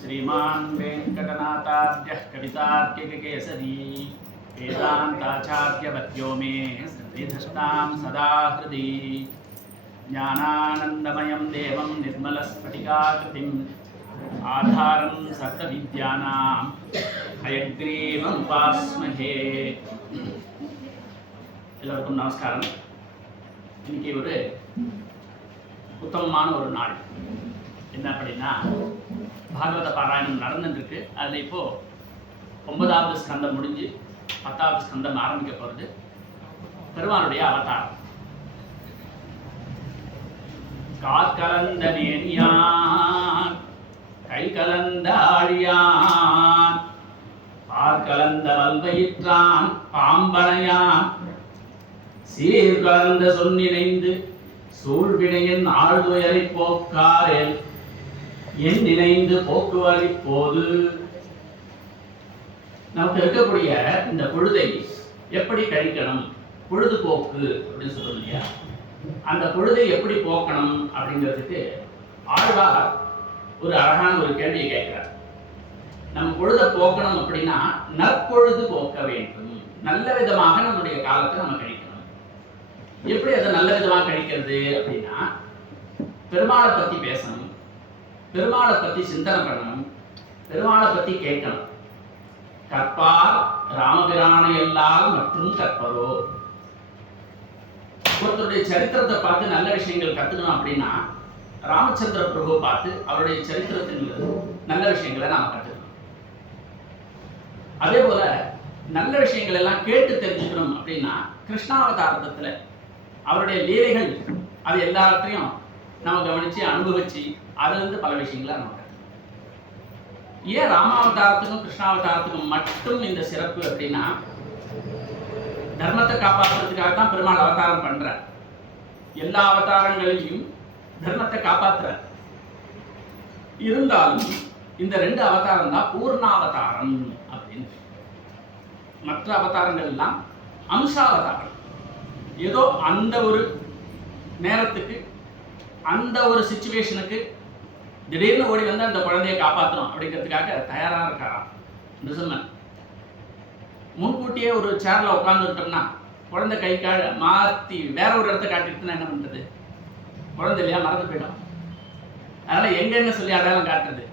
श्रीमान् वेङ्कटनाथार्यः कवितार्किककेसरी वेदान्ताचार्यवद्यो मे सन्निधत्तां सदा हृदि ज्ञानानन्दमयं देवं निर्मलस्फटिकाकृतिम् आधारं सर्वविद्यानां हयग्रीवमुपास्महे। எல்லோருக்கும் நமஸ்காரம். இன்னைக்கு ஒரு உத்தமமான ஒரு நாள். என்ன அப்படின்னா, பாகவத பாராயணம் நடந்துருக்கு. அதில் இப்போது 9வது ஸ்கந்தம் முடிஞ்சு 10வது ஸ்கந்தம் ஆரம்பிக்க போகிறது. பெருமானுடைய அவதாரம். காற்கலந்த மேனியான் கை கலந்த ஆழியான் பார்கலந்த வல்வயிற்றான் பாம்பனையான் சீர்கலந்த சொன்னிணைந்து சூழ்வினையின் ஆழ்துயரை போக்காரேல் என் நினைந்து போக்குவரை போது. நமக்கு இருக்கக்கூடிய இந்த பொழுதை எப்படி கழிக்கணும், பொழுதுபோக்கு அப்படின்னு சொல்றோம் இல்லையா, அந்த பொழுதை எப்படி போக்கணும் அப்படிங்கிறதுக்கு ஆழ்வார் ஒரு அழகான ஒரு கேள்வியை கேட்கிறார். நம்ம பொழுதை போக்கணும் அப்படின்னா நற்பொழுது போக்க வேண்டும், நல்ல விதமாக நம்முடைய காலத்தை நம்ம கழிக்கணும். எப்படி அதை நல்ல விதமாக கழிக்கிறது அப்படின்னா, பெருமாளை பத்தி பேசணும், பெருமாளை பத்தி சிந்தனை பண்ணணும், பெருமாளை பத்தி கேட்கணும். கற்பார் ராமபிரானை எல்லால் மற்றும் கற்பரோ. ஒருத்தருடைய சரித்திரத்தை பார்த்து நல்ல விஷயங்கள் கத்துக்கணும் அப்படின்னா ராமச்சந்திர பிரபு பார்த்து அவருடைய சரித்திரத்தின் நல்ல விஷயங்களை நாம கத்துக்கணும். அதே போல நல்ல விஷயங்கள் எல்லாம் கேட்டு தெரிஞ்சுக்கணும் அப்படின்னா கிருஷ்ணாவதாரத்துல அவருடைய லீலைகள் அது எல்லாத்தையும் நம்ம கவனிச்சு அனுபவிச்சு அதுல இருந்து பல விஷயங்களை நம்ம கற்றுக்கணும். ஏன் ராமாவதாரத்துக்கும் கிருஷ்ணாவதாரத்துக்கும் மட்டும் இந்த சிறப்பு அப்படின்னா, தர்மத்தை காப்பாற்றுறதுக்காக தான் பெருமாள் அவதாரம் பண்றார். எல்லா அவதாரங்களிலையும் தர்மத்தை காப்பாற்றுறார். இருந்தாலும் இந்த 2 அவதாரம் தான் பூர்ணாவதாரம் அப்படின்னு. மற்ற அவதாரங்கள் எல்லாம் அம்சாவதாரம். ஏதோ அந்த ஒரு நேரத்துக்கு அந்த ஒரு சிச்சுவேஷனுக்கு திடீர்னு ஓடி வந்து அந்த குழந்தையை காப்பாற்றணும் அப்படிங்கிறதுக்காக தயாராக இருக்காராம் நிருசிம்மன். முன்கூட்டியே ஒரு சேர்ல உட்காந்துட்டோம்னா குழந்தை கை மாற்றி வேற ஒரு இடத்த காட்டிட்டுனா என்ன பண்றது? குழந்தை இல்லையா, மறந்து போயிடும். அதனால எங்கன்னு சொல்லி அடையாளம் காட்டுறது.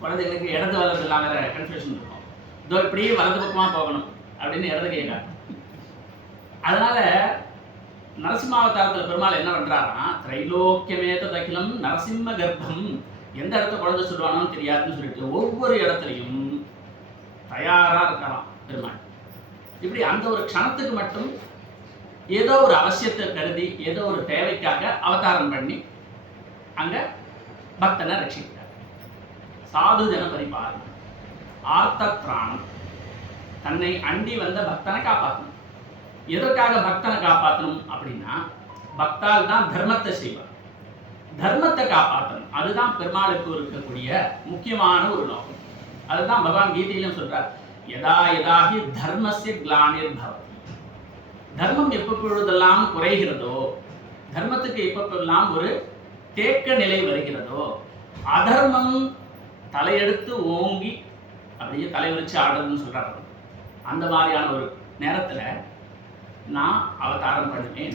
குழந்தைகளுக்கு இடது வலது எல்லாம் வேற கன்ஃபியூஷன் இருக்கும். இதோ இப்படியே வலது பக்கமா போகணும் அப்படின்னு இடது கையை காட்டும். அதனால நரசிம்மாவதாரத்தில் பெருமாள் என்ன பண்றாருன்னா, திரைலோக்கியமேத தகிலம் நரசிம்ம கர்ப்பம், எந்த இடத்த குழந்தை சொல்லுவானோ தெரியாதுன்னு சொல்லிட்டு ஒவ்வொரு இடத்துலையும் தயாரா இருக்கலாம் பெருமாள். இப்படி அந்த ஒரு க்ஷணத்துக்கு மட்டும் ஏதோ ஒரு அவசியத்தை கருதி ஏதோ ஒரு தேவைக்காக அவதாரம் பண்ணி அங்க பக்தனை ரட்சிக்கிறார். சாது ஜன பரிபாலனம், ஆர்த்த பிராணம், தன்னை அண்டி வந்த பக்தனை காப்பாற்றணும். எதற்காக பக்தனை காப்பாற்றணும் அப்படின்னா, பக்தால் தான் தர்மத்தை செய்வார். தர்மத்தை காப்பாற்றணும், அதுதான் பெருமாளுக்கு இருக்கக்கூடிய முக்கியமான ஒரு நோக்கம். அதுதான் பகவான் கீதையிலும் சொல்றார், யதா யதாஹி தர்மஸ்ய கிளானிர் பவதி. தர்மம் எப்பொழுதெல்லாம் குறைகிறதோ, தர்மத்துக்கு எப்பொழுதெல்லாம் ஒரு தேக்க நிலை வருகிறதோ, அதர்மம் தலையெடுத்து ஓங்கி அப்படியே தலைவரிச்சு ஆடுறதுன்னு சொல்றாங்க. அந்த மாதிரியான ஒரு நேரத்துல நான் அவதாரம் பண்ணுவேன்.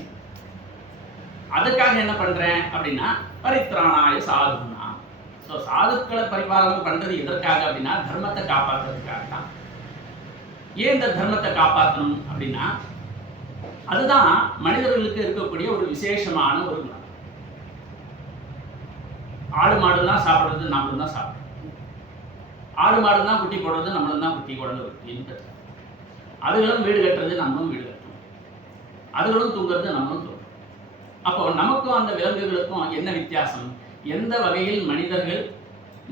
அதுக்காக என்ன பண்றேன் அப்படின்னா, பரித்ராணாய சாதுனா. ஸோ சாதுக்களை பரிபாலனம் பண்றது எதற்காக அப்படின்னா, தர்மத்தை காப்பாற்றுறதுக்காக தான். ஏன் இந்த தர்மத்தை காப்பாற்றணும் அப்படின்னா, அதுதான் மனிதர்களுக்கு இருக்கக்கூடிய ஒரு விசேஷமான ஒரு குணம். ஆடு மாடுலாம் சாப்பிட்றது நம்மளும் தான் சாப்பிட்றோம். ஆடு மாடு தான் குட்டி போடுறது நம்மளும் தான் குட்டி குழந்தை. அதுகளும் வீடு கட்டுறது நம்மளும் வீடு கட்டுறோம். அதுகளும் தூங்குறது நம்மளும் தூங்குறோம். அப்போ நமக்கும் அந்த விலங்குகளுக்கும் என்ன வித்தியாசம்? எந்த வகையில் மனிதர்கள்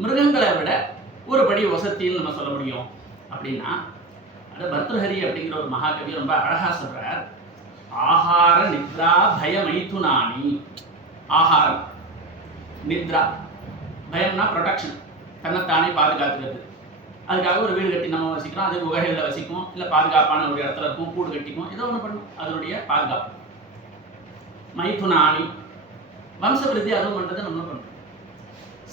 மிருகங்களை விட ஒரு படி வசத்தின்னு நம்ம சொல்ல முடியும் அப்படின்னா, அது பர்த்ருஹரி அப்படிங்கிற ஒரு மகாகவி ரொம்ப அழகா சொல்றார். ஆஹார நித்ரா பய மைதுனானி. ஆஹாரம், நித்ரா, பயம்னா ப்ரொடெக்ஷன், தன்னைத்தானே பாதுகாத்துக்கிறது. அதுக்காக ஒரு வீடு கட்டி நம்ம வசிக்கிறோம், அது குகைகளில் வசிக்கும், இல்லை பாதுகாப்பான ஒரு இடத்துல இருக்கும், கூடு கட்டிக்கும், ஏதோ ஒன்று பண்ணும், அதனுடைய பாதுகாப்பு. மைதுனானி, வம்ச விருத்தி அதுவும் பண்ணுறது நம்ம பண்ணுறோம்.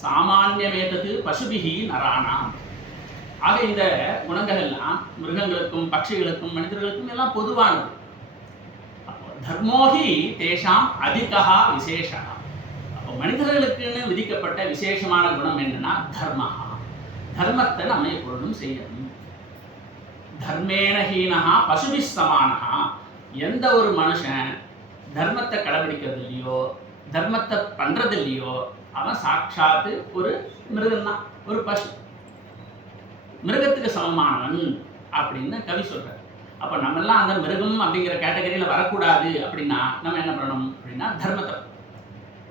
சாமானியமேதது பசுபிகி நராணாம். ஆக இந்த குணங்கள் எல்லாம் மிருகங்களுக்கும் பட்சிகளுக்கும் மனிதர்களுக்கும் எல்லாம் பொதுவானது. அப்போ தர்மோகி தேஷாம் அதிகா விசேஷா. அப்போ மனிதர்களுக்குன்னு விதிக்கப்பட்ட விசேஷமான குணம் என்னன்னா தர்ம. தர்மத்தை நம்ம எப்பொழுதும் செய்யணும். தர்மேன ஹீனஹா பசுபி சமானஹா. எந்த ஒரு மனுஷன் தர்மத்தை கடைபிடிக்கிறது இல்லையோ, தர்மத்தை பண்றது இல்லையோ, அவன் சாட்சாத்து ஒரு மிருகம்தான், ஒரு பசு, மிருகத்துக்கு சமமானவன் அப்படின்னு கவி சொல்றார். அப்போ நம்ம எல்லாம் அந்த மிருகம் அப்படிங்கிற கேட்டகரியில் வரக்கூடாது. அப்படின்னா நம்ம என்ன பண்ணணும் அப்படின்னா தர்மத்தை.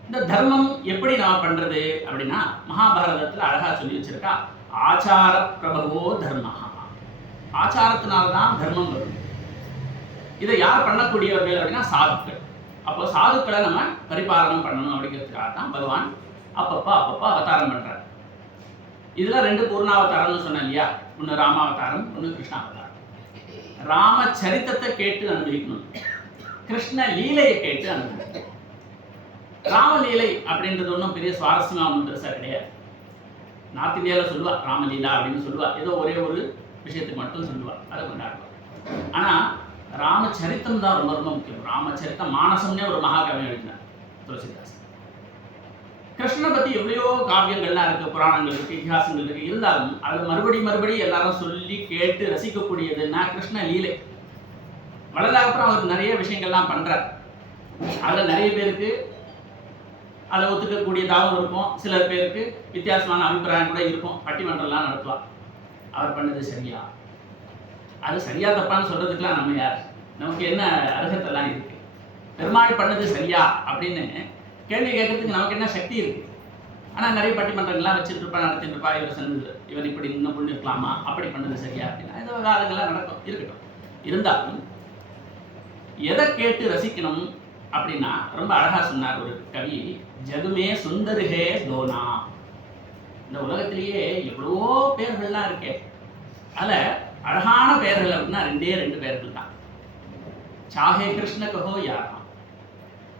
இந்த தர்மம் எப்படி நம்ம பண்றது அப்படின்னா மகாபாரதத்தில் அழகா சொல்லி வச்சிருக்கா, ஆச்சார பிரபவோ தர்ம. ஆச்சாரத்தினால்தான் தர்மம் வரும். இதை யார் பண்ணக்கூடியவர்கள் அப்படின்னா சாதுக்கள். அப்போ சாதுக்களை நம்ம பரிபாலனம் பண்ணணும் அப்படிங்கிறதுக்காக தான் பகவான் அப்பப்போ அவதாரம் பண்றார். இதுல 2 பூர்ணாவதாரம்னு சொன்னேன் இல்லையா, ஒன்று ராமாவதாரம், ஒன்று கிருஷ்ணாவதாரம். ராம சரித்தத்தை கேட்டு அனுபவிக்கணும், கிருஷ்ண லீலையை கேட்டு அனுபவிக்கணும். ராமலீலை அப்படின்றது ஒன்றும் பெரிய சுவாரஸ்யமா ஒன்றும் பெருசா கிடையாது. நார்த் இந்தியாவில் சொல்லுவா ராமலீலா அப்படின்னு சொல்லுவா, ஏதோ ஒரே ஒரு விஷயத்துக்கு மட்டும் சொல்லுவா, அதை கொண்டாடுவா. ஆனா ராமச்சரித்தம் தான் ரொம்ப ரொம்ப முக்கியம். ராமச்சரித்தம் மானசம்னே ஒரு மகாகாவியம் எழுதினார் துளசிதாஸ். கிருஷ்ணனை பத்தி எவ்வளையோ காவியங்கள்லாம் இருக்கு, புராணங்கள் இருக்கு, இதிகாசங்கள் இருக்கு. இருந்தாலும் அதை மறுபடி எல்லாரும் சொல்லி கேட்டு ரசிக்கக்கூடியதுன்னா கிருஷ்ண லீலை. வளர்ந்த அப்புறம் அவர் நிறைய விஷயங்கள்லாம் பண்றார். அதுல நிறைய பேருக்கு அதை ஒத்துக்கக்கூடியதாகவும் இருக்கும், சில பேருக்கு வித்தியாசமான அபிப்பிராயம் கூட இருக்கும். பட்டிமன்றம்லாம் நடத்துவார். அவர் பண்ணது சரியா, அது சரியா தப்பான்னு சொல்றதுக்கெல்லாம் நம்ம யார், நமக்கு என்ன அருகத்தெல்லாம் இருக்கு? பெருமாள் பண்ணது சரியா அப்படின்னு கேள்வி கேட்கறதுக்கு நமக்கு என்ன சக்தி இருக்கு? ஆனால் நிறைய பட்டிமன்றங்கள்லாம் வச்சுட்டு இருப்பா, நடத்திட்டு இருப்பா. இவர் சொன்னது இவர் இப்படி இன்னும் பண்ணி இருக்கலாமா, அப்படி பண்ணது சரியா அப்படின்னா இந்த விவாதங்கள்லாம் நடக்கும், இருக்கட்டும். இருந்தாலும் எதை கேட்டு ரசிக்கணும் அப்படின்னா ரொம்ப அழகா சொன்னார் ஒரு கவி, ஜகுமே சுந்தருகே தோனா. இந்த உலகத்திலேயே எவ்வளவோ பேர்கள்லாம் இருக்கே, அதில் அழகான பெயர்கள் அப்படின்னா 2 பெயர்கள் தான். சாஹே கிருஷ்ண கஹோ யாரா,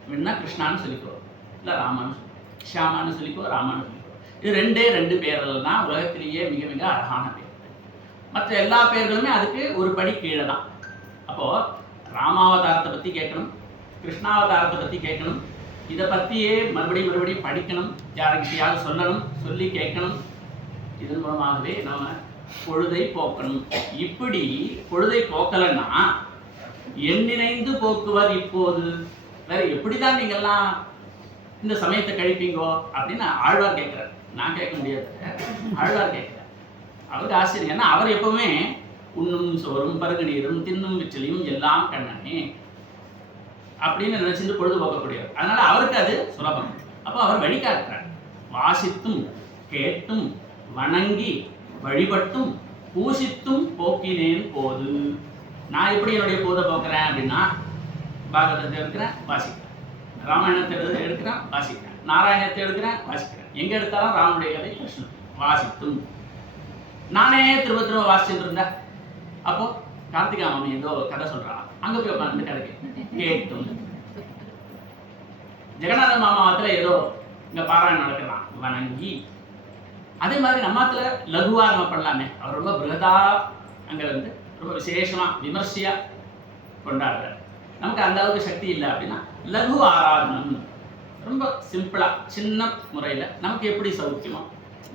வேணா கிருஷ்ணான்னு சொல்லிக்கோ, இல்லை ராமான்னு சொல்லிக்கோ, ஷியாமான்னு சொல்லிக்கோ, ராமான்னு சொல்லிக்கோ. இது 2 பெயர்கள் தான் உலகத்திலேயே மிக மிக அழகான பெயர். மற்ற எல்லா பெயர்களுமே அதுக்கு ஒரு படி கீழே தான். அப்போ ராமாவதாரத்தை பற்றி கேட்கணும், கிருஷ்ணாவதாரத்தை பற்றி கேட்கணும், இதை பற்றியே மறுபடியும் படிக்கணும், யாருக்கிட்டையாவது சொல்லணும், சொல்லி கேட்கணும். இதன் மூலமாகவே நம்ம பொழுதை போக்கணும். இப்படி பொழுதை போக்கலைன்னா எண்ணிணைந்து போக்குவர் இப்போது. வேற எப்படிதான் நீங்கள்லாம் இந்த சமயத்தை கழிப்பீங்கோ அப்படின்னு ஆழ்வார் கேட்கிறார். நான் கேட்க முடியாது, ஆழ்வார் கேட்கிறார். அவருக்கு ஆச்சரியம், ஏன்னா அவர் எப்பவுமே உண்ணும் சோறும் பருகு நீரும் தின்னும் விச்சலியும் எல்லாம் கண்ணனே அப்படின்னு நினைச்சிட்டு பொழுது போக்கக்கூடியவர். அதனால அவருக்கு அது சுலபம். அப்போ அவர் வழிகாட்டுறார். வாசித்தும் கேட்டும் வணங்கி வழிபட்டும் பூசித்தும் போக்கினேன் போது. நான் எப்படி என்னுடைய போதை போக்குறேன் அப்படின்னா பாகவதத்தை எடுக்கிறேன், வாசிக்கிறேன், ராமாயணத்தை எடுக்கிறேன், வாசிக்கிறேன், நாராயணத்தை எடுக்கிறேன், வாசிக்கிறேன். எங்கே எடுத்தாலும் ராமனுடைய கதை, கிருஷ்ணன். வாசித்தும் நானே திரும்ப வாசிச்சுட்டு இருந்தேன். அப்போ கார்த்திகா மாமி ஏதோ கதை சொல்றான், அங்கே போய் உட்காந்து கதை கேட்டும். ஜெகநாத மாமாவத்துல ஏதோ இங்கே பாராயணம் நடக்கிறான், வணங்கி. அதே மாதிரி நம்மத்துல லகுவா நம்ம பண்ணலாமே. அவர் ரொம்ப பிருகதா அங்கே வந்து ரொம்ப விசேஷமா விமர்சையா கொண்டாடுறார். நமக்கு அந்த அளவுக்கு சக்தி இல்லை அப்படின்னா லகு ஆராதனம், ரொம்ப சிம்பிளா சின்ன முறையில் நமக்கு எப்படி சௌக்கியமோ,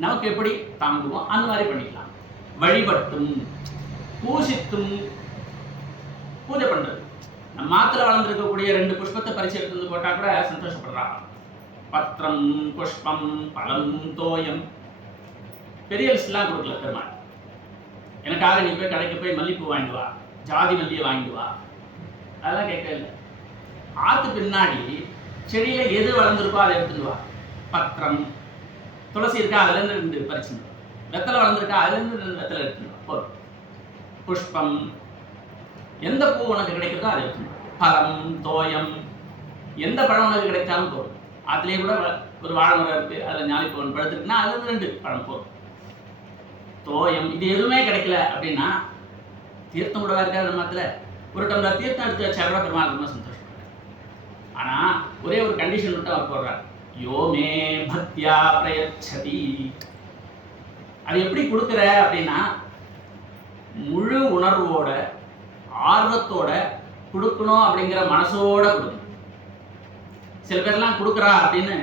நமக்கு எப்படி தாங்குமோ அந்த மாதிரி பண்ணிக்கலாம். வழிபட்டும் பூசித்தும், பூஜை பண்றது. நம்ம மாத்திர வளர்ந்துருக்கக்கூடிய 2 புஷ்பத்தை பறிச்சு எடுத்து வந்து போட்டா கூட சந்தோஷப்படுறாங்க. பத்திரம் புஷ்பம் பழம் தோயம். பெரிய லிஸ்ட்லாம் கொடுக்கல பெருமாள். எனக்காக நீ போய் கடைக்கு போய் மல்லிப்பூ வாங்கிட்டு வா, ஜாதி மல்லியை வாங்கிட்டு வா, அதெல்லாம் கேட்க இல்லை. ஆற்று பின்னாடி செடியில எது வளர்ந்துருக்கோ அதை எடுத்துட்டு வா. பத்திரம், துளசி இருக்கா அதுலேருந்து 2 பறிச்சுட்டு வா. வெத்தலை வளர்ந்துருக்கா அதுலேருந்து 2 வெத்தலை எடுத்துட்டு வா. போதும். புஷ்பம், எந்த பூ உனக்கு கிடைக்கிறதோ அதை எடுத்துட்டு வா. பழம் தோயம், எந்த பழம் உனக்கு கிடைச்சாலும் போதும். அதுலேயே கூட ஒரு வாழை மரம் இருக்கு, அதில் ஞாலிப்பூவன் பழுத்துருக்குன்னா அதுலேருந்து 2 பழம் போதும். தோயம், இது எதுவுமே கிடைக்கல அப்படின்னா தீர்த்தம் கூடவா இருக்காது நம்ம இடத்துல. ஒரு டம்ளர் தீர்த்தம் எடுத்து வச்சா கூட பெருமாள் ரொம்ப சந்தோஷப்படுறாரு. ஆனால் ஒரே ஒரு கண்டிஷன் மட்டும் அவர் போடுறார், யோ மே பக்தியா பிரயச்சதி. அது எப்படி கொடுக்குற அப்படின்னா முழு உணர்வோட ஆர்வத்தோட கொடுக்கணும் அப்படிங்கிற மனசோட கொடுக்கணும். சில பேர்லாம் கொடுக்குறா அப்படின்னு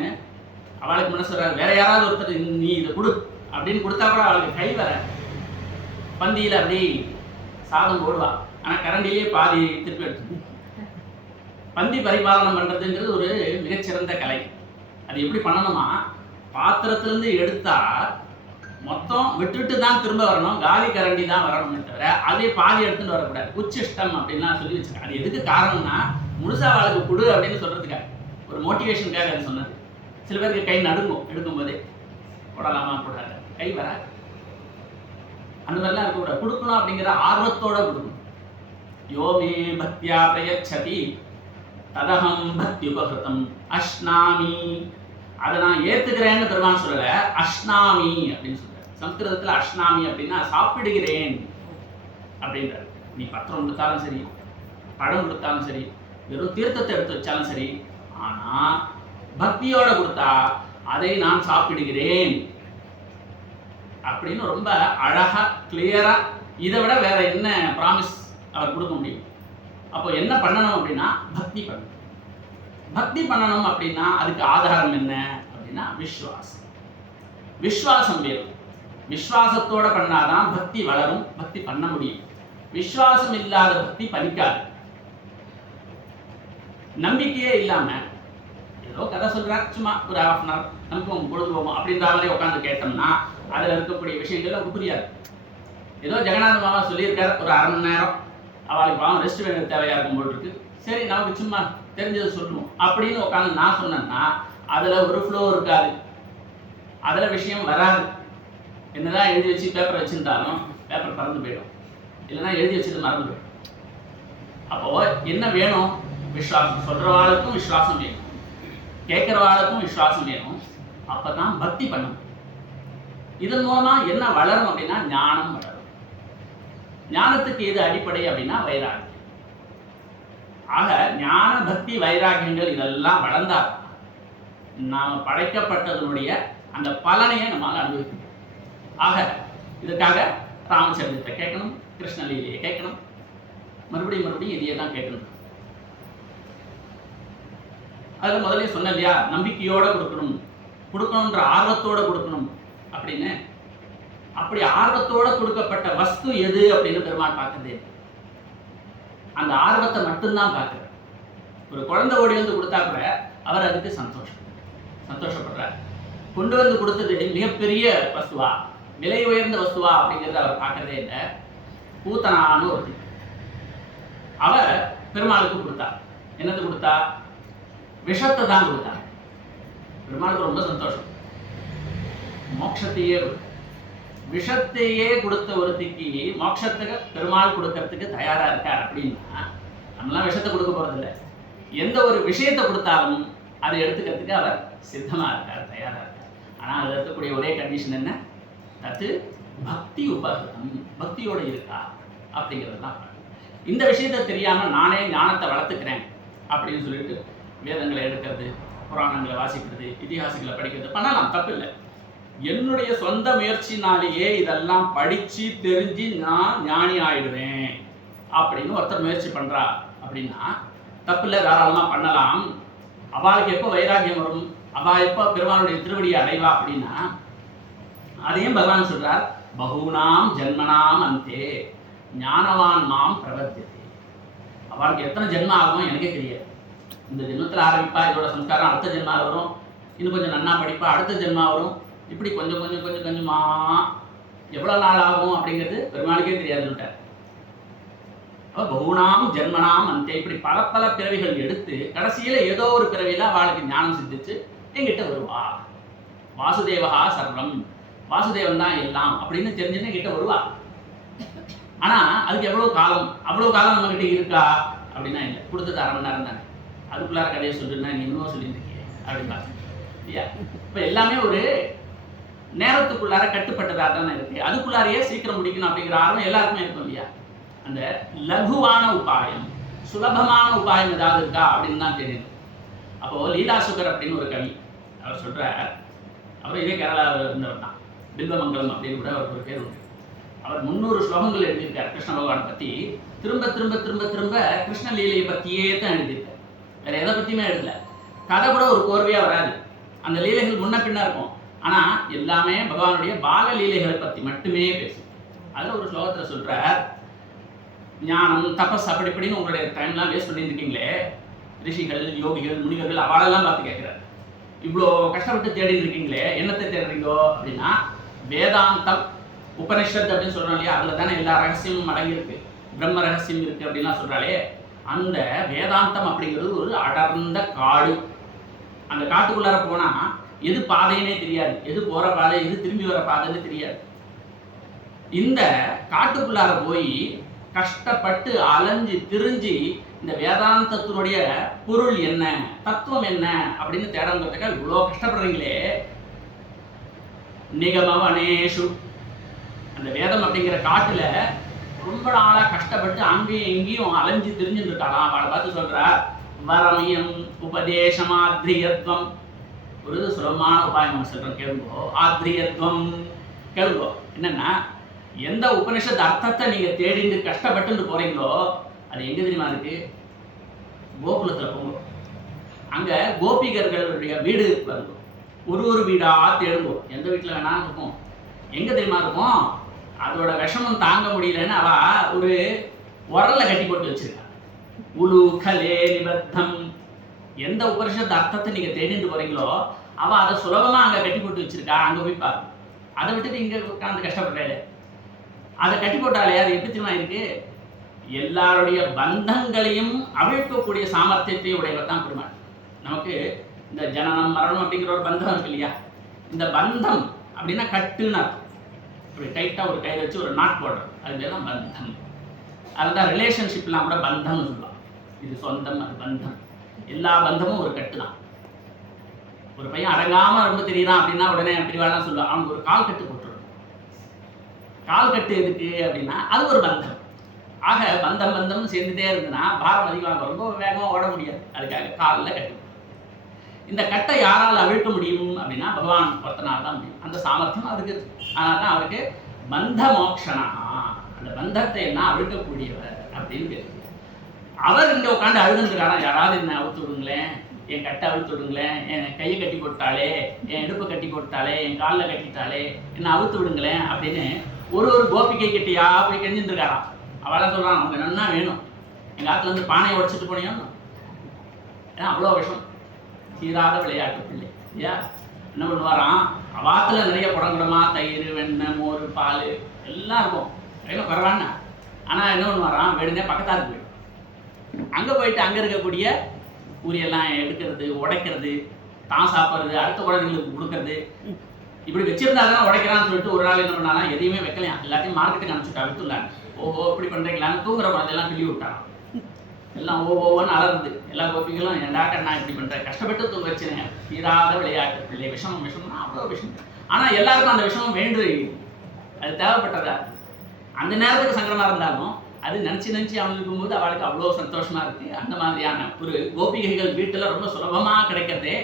அவளுக்கு மனசு வராது. வேற யாராவது ஒருத்தர் நீ இதை கொடு அப்படின்னு கொடுத்தா கூட அவளுக்கு கை வர பந்தியில் அப்படி சாதம் போடுவா. ஆனால் கரண்டிலேயே பாதி திருப்பி எடுத்து. பந்தி பரிபாலனம் பண்ணுறதுங்கிறது ஒரு மிகச்சிறந்த கலை. அது எப்படி பண்ணணுமா, பாத்திரத்திலேருந்து எடுத்தா மொத்தம் விட்டுட்டு தான் திரும்ப வரணும், காலி கரண்டி தான் வரணுமே தவிர அதே பாதி எடுத்துட்டு வரக்கூடாது. உச்சிஷ்டம் அப்படின்லாம் சொல்லி வச்சுருக்காங்க. அது எதுக்கு காரணம்னா முழுசா வாழ்க்கை கொடு அப்படின்னு சொல்கிறதுக்காக, ஒரு மோட்டிவேஷனுக்காக அது சொன்னது. சில பேருக்கு கை நடுங்கும் எடுக்கும்போதே, போடலாமா போடாது, கை வராது. அந்த மாதிரிலாம் இருக்கக்கூடாது. கொடுக்கணும் அப்படிங்கிற ஆர்வத்தோட கொடுக்கணும். யோமே பக்தியா பிரயச்சதி ததகம் பக்தி உபகிருதம் அஷ்னாமி. அதை நான் ஏத்துக்கிறேன்னு பெருமான் சொல்லல, அஷ்னாமி அப்படின்னு சொல்ற. சம்ஸ்கிருதத்துல அஷ்னாமி அப்படின்னா சாப்பிடுகிறேன் அப்படின்றார். நீ பத்திரம் கொடுத்தாலும் சரி, பழம் கொடுத்தாலும் சரி, வெறும் தீர்த்தத்தை எடுத்து வச்சாலும் சரி, ஆனா பக்தியோட கொடுத்தா அதை நான் சாப்பிடுகிறேன் அப்படின்னு ரொம்ப அழகா கிளியரா. இதை விட வேற என்ன ப்ராமிஸ் அவர் கொடுக்க முடியும்? அப்போ என்ன பண்ணணும் அப்படின்னா பக்தி பண்ணணும். பக்தி பண்ணணும் அப்படின்னா அதுக்கு ஆதாரம் என்ன அப்படின்னா விஸ்வாசம். விஸ்வாசம் வேணும். விஸ்வாசத்தோட பண்ணாதான் பக்தி வளரும், பக்தி பண்ண முடியும். விஸ்வாசம் இல்லாத பக்தி பலிக்காது. நம்பிக்கையே இல்லாம ஏதோ கதை சொல்றாரு, சும்மா ஒரு ½ அன் ஹவர் நமக்கு பொழுது போவோம் அப்படின்ற மாதிரி உட்காந்து கேட்டோம்னா அதுல இருக்கக்கூடிய விஷயங்கள் நமக்கு புரியாது. ஏதோ ஜெகநாத மாமா சொல்லியிருக்காரு ஒரு ½ மணி நேரம், அவளுக்கு பாவம் ரெஸ்ட் வேணும் தேவையா இருக்கும் போல் இருக்கு, சரி நமக்கு சும்மா தெரிஞ்சதை சொல்லுவோம் அப்படின்னு உட்காந்து நான் சொன்னேன்னா அதுல ஒரு ஃப்ளோ இருக்காது, அதுல விஷயம் வராது. என்னதான் எழுதி வச்சு பேப்பர் வச்சிருந்தாலும் பேப்பர் பறந்து போயிடும், இல்லைன்னா எழுதி வச்சது மறந்து போயிடும். அப்போ என்ன வேணும்? விஸ்வாசம். சொல்றவாளுக்கும் விஸ்வாசம் வேணும், கேட்கிறவாளுக்கும் விஸ்வாசம் வேணும். அப்பதான் பக்தி பண்ணணும். இதன் மூலமா என்ன வளரும் அப்படின்னா ஞானம் வளரும். ஞானத்துக்கு எது அடிப்படை அப்படின்னா வைராகியம். ஆக ஞான பக்தி வைராகியங்கள் இதெல்லாம் வளர்ந்தால் நாம படைக்கப்பட்டதனுடைய அந்த பலனையை நம்மால் அனுபவிக்கணும். ஆக இதற்காக ராமச்சந்திரத்தை கேட்கணும், கிருஷ்ணலீலையை கேட்கணும், மறுபடியும் மறுபடியும் இதையே தான் கேட்கணும். அதுல முதல்ல சொன்ன இல்லையா, நம்பிக்கையோட கொடுக்கணும், கொடுக்கணுன்ற ஆர்வத்தோட கொடுக்கணும் அப்படின்னு. அப்படி ஆர்வத்தோட கொடுக்கப்பட்ட வஸ்து எது அப்படின்னு பெருமாள் பார்க்கறது. அந்த ஆர்வத்தை மட்டும்தான் பார்க்கிறார். ஒரு குழந்தை ஓடி வந்து கொடுத்தா கூட அவர் அதுக்கு சந்தோஷப்படுறார். கொண்டு வந்து கொடுத்தது மிகப்பெரிய வஸ்துவா, விலை உயர்ந்த வஸ்துவா அப்படிங்கிறத அவர் பார்க்கறதே இல்லை. பூத்தனான்னு ஒரு அவர் பெருமாளுக்கு கொடுத்தா. என்னது கொடுத்தா? விஷத்தை தான் கொடுத்தா. பெருமாளுக்கு ரொம்ப சந்தோஷம். மோட்சத்தையே விஷத்தையே கொடுத்த ஒருத்திக்கு மோட்சத்துக்கு பெருமாள் கொடுக்கறதுக்கு தயாரா இருக்கார் அப்படின்னா நம்மளாம் விஷத்தை கொடுக்க போறதில்லை. எந்த ஒரு விஷயத்தை கொடுத்தாலும் அதை எடுத்துக்கிறதுக்கு அவர் சித்தமா இருக்கார், தயாரா இருக்கார். ஆனா அதில் இருக்கக்கூடிய ஒரே கண்டிஷன் என்ன? அது பக்தி உபகிருதம், பக்தியோட இருக்கா அப்படிங்கிறது தான். இந்த விஷயத்தை தெரியாம நானே ஞானத்தை வளர்த்துக்கிறேன் அப்படின்னு சொல்லிட்டு வேதங்களை எடுக்கிறது, புராணங்களை வாசிக்கிறது, இதிகாசங்களை படிக்கிறது பண்ணலாம், தப்பில்லை. என்னுடைய சொந்த முயற்சினாலேயே இதெல்லாம் படிச்சு தெரிஞ்சு நான் ஞானி ஆயிடுவேன் அப்படின்னு ஒருத்தர் முயற்சி பண்றா அப்படின்னா தப்பில்லை, தாராளமா பண்ணலாம். அவளுக்கு எப்போ வைராகியம் வரும், அவ எப்போ பெருமானுடைய திருவடியை அடைவா அப்படின்னா அதையும் பகவான் சொல்றார், பகூனாம் ஜென்மனாம் அந்தே ஞானவான் மாம் பிரவர்த்தியதே. அவளுக்கு எத்தனை ஜென்மம் ஆகும் எனக்கே தெரியாது. இந்த ஜென்மத்தில் ஆரம்பிப்பா, இதோட சம்ஸ்காரம் அடுத்த ஜென்மா வரும், இன்னும் கொஞ்சம் நன்னா படிப்பா, அடுத்த ஜென்மா வரும், இப்படி கொஞ்சம் கொஞ்சம் கொஞ்சம் கொஞ்சமா எவ்வளோ நாள் ஆகும் அப்படிங்கிறது பெருமாளுக்கே தெரியாதுன்னுட்டார். அப்போ பகுனாம் ஜென்மனாம் அந்த இப்படி பல பல பிறவிகள் எடுத்து கடைசியில் ஏதோ ஒரு பிறவியில் அவளுக்கு ஞானம் சித்திச்சு என்கிட்ட வருவா. வாசுதேவகா சர்வம், வாசுதேவன் தான் எல்லாம் அப்படின்னு தெரிஞ்சுன்னு என்கிட்ட வருவா. ஆனால் அதுக்கு எவ்வளோ காலம், அவ்வளோ காலம் நம்மகிட்ட இருக்கா அப்படின்னா இல்லை. கொடுத்தது ½ மணி நேரம் தானே, அதுக்குள்ளார கதையை சொல்லிருந்தா நீ இன்னும் சொல்லியிருக்கீங்க அப்படின்னா இல்லையா? இப்போ எல்லாமே ஒரு நேரத்துக்குள்ளார கட்டுப்பட்டதாக தானே இருக்கு. அதுக்குள்ளாரையே சீக்கிரம் முடிக்கணும் அப்படிங்கிற ஆர்வம் எல்லாருக்குமே இருக்கும் இல்லையா? அந்த லகுவான உபாயம், சுலபமான உபாயம் ஏதாவது இருக்கா அப்படின்னு தான் தெரியுது. அப்போ லீலாசுகர் அப்படின்னு ஒரு கவி, அவர் சொல்றார், அவர் இதே கேரளாவில் இருந்தவர் தான், பில்வமங்கலம் அப்படின்னு கூட அவருக்கு ஒரு பேர் உண்டு. அவர் 300 ஸ்லோகங்கள் எழுதியிருக்கார் கிருஷ்ண பகவானை பற்றி. திரும்ப திரும்ப திரும்ப திரும்ப கிருஷ்ண லீலையை பற்றியே தான் எழுதியிருக்கார், வேற எதை பற்றியுமே எழுதல. கதை கூட ஒரு கோர்வையாக வராது, அந்த லீலைகள் முன்ன பின்னா இருக்கும். ஆனால் எல்லாமே பகவானுடைய பால லீலைகளை பற்றி மட்டுமே பேசும். அதில் ஒரு ஸ்லோகத்தில் சொல்கிறார், ஞானம் தபஸ் அப்படி இப்படின்னு உங்களுடைய டைம்லாம் வேஸ்ட் பண்ணியிருக்கீங்களே, ரிஷிகள் யோகிகள் முனிவர்கள் அவளெல்லாம் பார்த்து கேட்குறாரு, இவ்வளோ கஷ்டப்பட்டு தேடி இருக்கீங்களே என்னத்தை தேடுறீங்கோ அப்படின்னா, வேதாந்தம் உபனிஷத் அப்படின்னு சொல்கிறோம் இல்லையா, அதில் தானே எல்லா ரகசியமும் அடங்கியிருக்கு, பிரம்ம ரகசியம் இருக்குது அப்படின்லாம் சொல்கிறாளே, அந்த வேதாந்தம் அப்படிங்கிறது ஒரு அடர்ந்த காடு. அந்த காட்டுக்குள்ளார போனால் எது பாதைன்னே தெரியாது, எது போகிற பாதை எது திரும்பி வர பாதைன்னு தெரியாது. இந்த காட்டுக்குள்ளார போய் கஷ்டப்பட்டு அலைஞ்சு திரிஞ்சு இந்த வேதாந்தத்தினுடைய பொருள் என்ன, தத்துவம் என்ன அப்படின்னு தேடங்கிறதுக்காக இவ்வளோ கஷ்டப்படுறீங்களே. நிகமவனேஷு, அந்த வேதம் அப்படிங்கிற காட்டுல ரொம்ப நாளாக கஷ்டப்பட்டு அங்கேயும் எங்கேயும் அலைஞ்சு திரிஞ்சுட்டு இருக்காளாம். அவளை பார்த்து சொல்றா, வரமியம் உபதேசமாத்ரியத்வம், ஒரு சுலபமான உபாயம் சொல்றேன் கேளுங்கோ. ஆத்ரியத்வம் கேளுங்கோ. என்னன்னா, எந்த உபனிஷத் அர்த்தத்தை நீங்க தேடிட்டு கஷ்டப்பட்டு போறீங்களோ அது எங்க தெரியுமா இருக்கு? கோகுலத்துல போங்க, அங்க கோபிகர்களுடைய வீடு வருங்க, ஒரு வீடா தேடுங்கோ. எந்த வீட்டுல வேணாலும் இருக்கும். எங்க தெரியுமா இருக்கும்? அதோட விஷமம் தாங்க முடியலன்னு அவ ஒரு உரல்ல கட்டி போட்டு வச்சிருக்கா. உலு கலே நிபத்தம், எந்த உபனிஷத் அர்த்தத்தை நீங்க தேடிட்டு போறீங்களோ அவ அதை சுலபமா அங்க கட்டி போட்டு வச்சிருக்கா, அங்க போய் பாரு. அதை விட்டுட்டு இங்க உட்காந்து கஷ்டப்படுறாரு. அதை கட்டி போட்டாலே அது எப்படி தெரியுமா இருக்கு? எல்லாருடைய பந்தங்களையும் அவிழ்க்கக்கூடிய சாமர்த்தியத்தை உடையவர் தான் பெருமாள். நமக்கு இந்த ஜனனம் மரணம் அப்படிங்கிற ஒரு பந்தம் இருக்கு இல்லையா, இந்த பந்தம் அப்படின்னா கட்டுன்னு அர்த்தம். இப்படி டைட்டாக ஒரு கயிறு வச்சு ஒரு நாட் போடுறது, அது பேர் தான் பந்தம். அதுதான் ரிலேஷன்ஷிப்லாம் கூட பந்தம்னு சொல்லலாம். இது சொந்தம், அது பந்தம். எல்லா பந்தமும் ஒரு கட்டு தான். ஒரு பையன் அடங்காமல் ரொம்ப தெரியுறான் அப்படின்னா உடனே பிரிவாலாம் சொல்லுவான், அவனுக்கு ஒரு கால் கட்டு போட்டுருணும். கால் கட்டு எதுக்கு அப்படின்னா அது ஒரு பந்தம். ஆக பந்தம் பந்தம்னு சேர்ந்துட்டே இருந்ததுன்னா பாரம் அதிகமாக ரொம்ப வேகமாக ஓட முடியாது. அதுக்காக காலில் கட்டு. இந்த கட்டை யாரால் அவிழ்க்க முடியும் அப்படின்னா பகவான் ஒருத்தனால் தான் முடியும். அந்த சாமர்த்தியம் அதுக்கு இருக்கு. அதனால தான் அவருக்கு பந்த மோக்ஷனா, அந்த பந்தத்தை என்ன அவிழ்க்கக்கூடியவர் அப்படின்னு பேரு. அவர் இங்கே உட்காந்து அழுதுன்றாரா, யாராவது என்ன அவுத்து விடுங்களேன், என் கட்டை அவுத்து விடுங்களேன், என் கையை கட்டி போட்டாலே, என் இடுப்பை கட்டி போட்டாலே, என் காலில் கட்டிட்டாலே, என்ன அவுத்து விடுங்களேன் அப்படின்னு ஒரு கோபிகை கிட்டையா போய் கெஞ்சிட்டு இருக்காராம். அவளை சொல்கிறான், அவங்க என்னன்னா வேணும், எங்கள் ஆற்றுல இருந்து பானையை உடச்சிட்டு போனியோன்னு. ஏன்னா அவ்வளோ விஷம், தீராத விளையாட்டு பிள்ளை ஐயா. என்ன பண்ணுவாராம், அவாத்தில் நிறைய குடங்குடமா தயிர் வெண்ணெய் மோர் பால் எல்லாம் இருக்கும், எல்லாம் பரவாயில்ல. ஆனால் என்ன பண்ணுவாராம், வேணுனே பக்கத்தாருக்கு போயிடும். அங்கே போயிட்டு அங்கே இருக்கக்கூடிய ஊரியெல்லாம் எடுக்கிறது, உடைக்கிறது, தான் சாப்பிட்றது, அடுத்த குழந்தைங்களுக்கு கொடுக்கறது, இப்படி வச்சிருந்தா தான் உடைக்கிறான்னு சொல்லிட்டு ஒரு நாள் என்ன பண்ணாலும் எதையுமே வைக்கலையாம், எல்லாத்தையும் மார்க்கெட்டுக்கு அனுப்பிச்சுட்டா, வித்துலான்னு. ஓஹோ இப்படி பண்ணுறீங்களான்னு தூங்குற குழந்தையெல்லாம் கிள்ளி விட்டாராம். எல்லாம் ஓவோன்னு அலருது. எல்லா கோபிகளும் ஏண்டா கண்ணா இப்படி பண்ணுறேன், கஷ்டப்பட்டு தூங்க வச்சுனேன், தீராத விளையாட்டு பிள்ளை. விஷமம் விஷம்னா அவ்வளோ விஷம். ஆனால் எல்லாருக்கும் அந்த விஷமம் வேண்டு, அது தேவைப்பட்டதா. அந்த நேரத்துக்கு சங்கடமாக இருந்தாலும் அது நினச்சி அவங்களுக்கு போது அவளுக்கு அவ்வளோ சந்தோஷமாக இருக்குது. அந்த மாதிரியான ஒரு கோபிகைகள் வீட்டில் ரொம்ப சுலபமாக கிடைக்கிறதே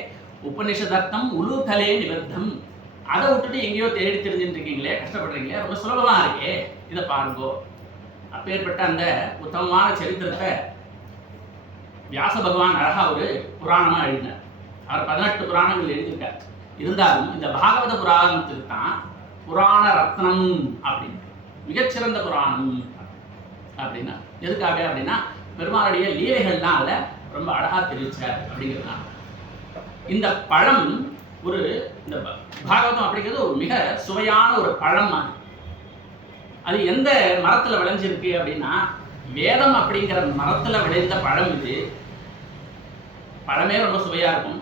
உபனிஷதர்த்தம் உலு கலே நிபத்தம். அதை விட்டுட்டு எங்கேயோ தேடி தெரிஞ்சுட்டு இருக்கீங்களே, கஷ்டப்படுறீங்களே, ரொம்ப சுலபமாக இருக்கே, இதை பாருங்கோ. அப்பேற்பட்ட அந்த உத்தமமான சரித்திரத்தை வியாச பகவான் அழகா ஒரு புராணமாக எழுதினார். அவர் 18 புராணங்கள் எழுதியிருக்கார். இருந்தாலும் இந்த பாகவத புராணத்துக்கு தான் புராண ரத்னம் அப்படின்னு, மிகச்சிறந்த புராணம் அப்படின்னா. எதுக்காக அப்படின்னா பெருமாளுடைய லீலைகள்லாம் அதில் ரொம்ப அழகாக தெரிவிச்சார் அப்படிங்கிறதுனால. இந்த பழம் ஒரு, இந்த பாகவதம் அப்படிங்கிறது ஒரு மிக சுவையான ஒரு பழம். அது எந்த மரத்தில் விளைஞ்சிருக்கு அப்படின்னா வேதம் அப்படிங்கிற மரத்தில் விளைந்த பழம். இது பழமே ரொம்ப சுவையாக இருக்கும்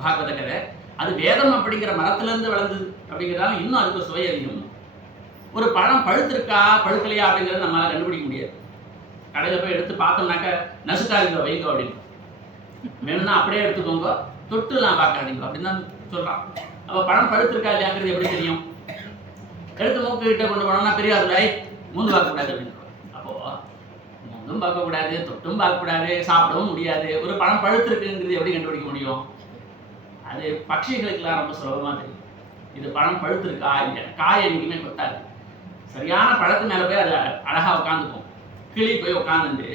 பாகவத கதை. அது வேதம் அப்படிங்கிற மரத்துலேருந்து விளைஞ்சது அப்படிங்கிறதால இன்னும் அதுக்கு சுவை அதிகம். ஒரு பழம் பழுத்திருக்கா பழுக்கலையா அப்படிங்கிறது நம்மளால் கண்டுபிடிக்க முடியாது. கடையில் போய் எடுத்து பார்த்தோம்னாக்க நசுக்காதீங்க வைங்க அப்படின்னு, வேணும்னா அப்படியே எடுத்துக்கோங்க, தொட்டுலாம் பார்க்காதீங்க அப்படின்னு தான் சொல்கிறான். அப்போ பழம் பழுத்திருக்கா இல்லையாங்கிறது எப்படி தெரியும்? எடுத்து மூக்கு கிட்ட கொண்டு போனோம்னா பெரியாதுல மூந்து பார்க்கக்கூடாது அப்படின்னு. அப்போது மூந்தும் பார்க்கக்கூடாது, தொட்டும் பார்க்கக்கூடாது, சாப்பிடவும் முடியாது. ஒரு பழம் பழுத்திருக்குங்கிறது எப்படி கண்டுபிடிக்க முடியும்? அது பட்சிகளுக்கெல்லாம் ரொம்ப சுலபமாக தெரியும். இது பழம் பழுத்திருக்கா இல்லை, காய் என்றைக்குமே கொத்தாது. சரியான பழத்து மேலே போய் அது அழகாக உட்காந்துக்கும். கிளி போய் உட்காந்துட்டு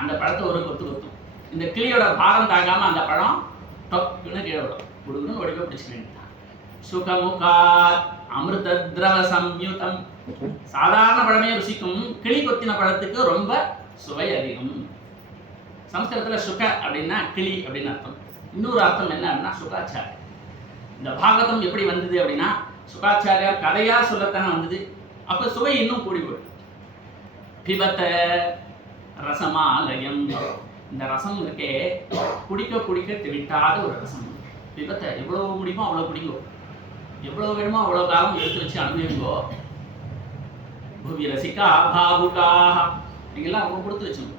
அந்த பழத்தை ஒரு கொத்து கொத்தும். இந்த கிளியோட பாரம் தாங்காமல் அந்த பழம் டொக்குன்னு கீழே விடும். குடுக்குன்னு ஓடி போய் பிடிச்சிக்க வேண்டியதான். சுகமுகாத் அமிர்த திரவ சம்யுதம். சாதாரண பழமே ருசிக்கும், கிளி கொத்தின பழத்துக்கு ரொம்ப சுவை அதிகம். சம்ஸ்கிருதத்தில் சுக அப்படின்னா கிளி அப்படின்னு அர்த்தம். இன்னொரு அர்த்தம் என்ன அப்படின்னா சுகாச்சாரியம். இந்த பாகவதம் எப்படி வந்தது அப்படின்னா சுகாச்சாரியார் கதையா சொல்லத்தானே வந்தது. அப்போ சுவை இன்னும் கூடி போயிடும். பிபத்த ரசமாலயம். இந்த ரசம் இருக்கே குடிக்க குடிக்க திவிட்டாத ஒரு ரசம். பிபத்தை எவ்வளோ முடியுமோ அவ்வளோ குடிங்கோ, எவ்வளோ வேணுமோ அவ்வளோ காலம் எடுத்து வச்சு அனுபவிங்கோ. புவி ரசிகா பாபுகா. நீங்கள்லாம் அவங்க கொடுத்து வச்சுங்க.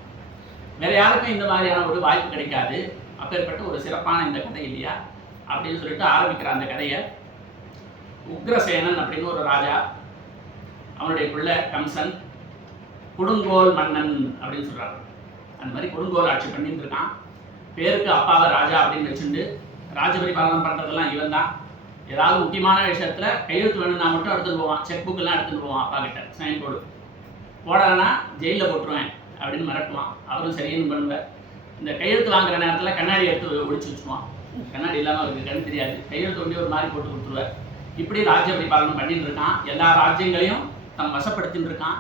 வேற யாருக்கும் இந்த மாதிரியான ஒரு வாய்ப்பு கிடைக்காது. அப்பேற்பட்ட ஒரு சிறப்பான இந்த கதை இல்லையா அப்படின்னு சொல்லிட்டு ஆரம்பிக்கிற அந்த கதையை உக்ரசேனன் அப்படின்னு ஒரு ராஜா, அவனுடைய பிள்ளை கம்சன் கொடுங்கோல் மன்னன் அப்படின்னு சொல்றாரு. அந்த மாதிரி கொடுங்கோல் ஆட்சி பண்ணிட்டு இருக்கான். பேருக்கு அப்பாவை ராஜா அப்படின்னு வச்சுட்டு ராஜபரிபாலனம் பண்றதெல்லாம் இவன் தான். ஏதாவது முக்கியமான விஷயத்துல கையெழுத்து வேணும்னா மட்டும் எடுத்துட்டு போவான். செக் புக் எல்லாம் எடுத்துட்டு போவான் அப்பா கிட்ட, சைன் போடு, போடலன்னா ஜெயிலில் போட்டுருவேன் அப்படின்னு மிரட்டுவான். அவரும் சரின்னு பண்ணுவார். இந்த கையெழுத்து வாங்குற நேரத்தில் கண்ணாடி எடுத்து ஒழிச்சு வச்சுருவான். கண்ணாடி இல்லாமல் அவருக்கு கண் தெரியாது. கையெழுத்து ஒண்டி ஒரு மாதிரி போட்டு கொடுத்துருவார். இப்படி ராஜ்ய பரிபாலனம் பண்ணிட்டு இருக்கான். எல்லா ராஜ்யங்களையும் தம் வசப்படுத்தின்னு இருக்கான்.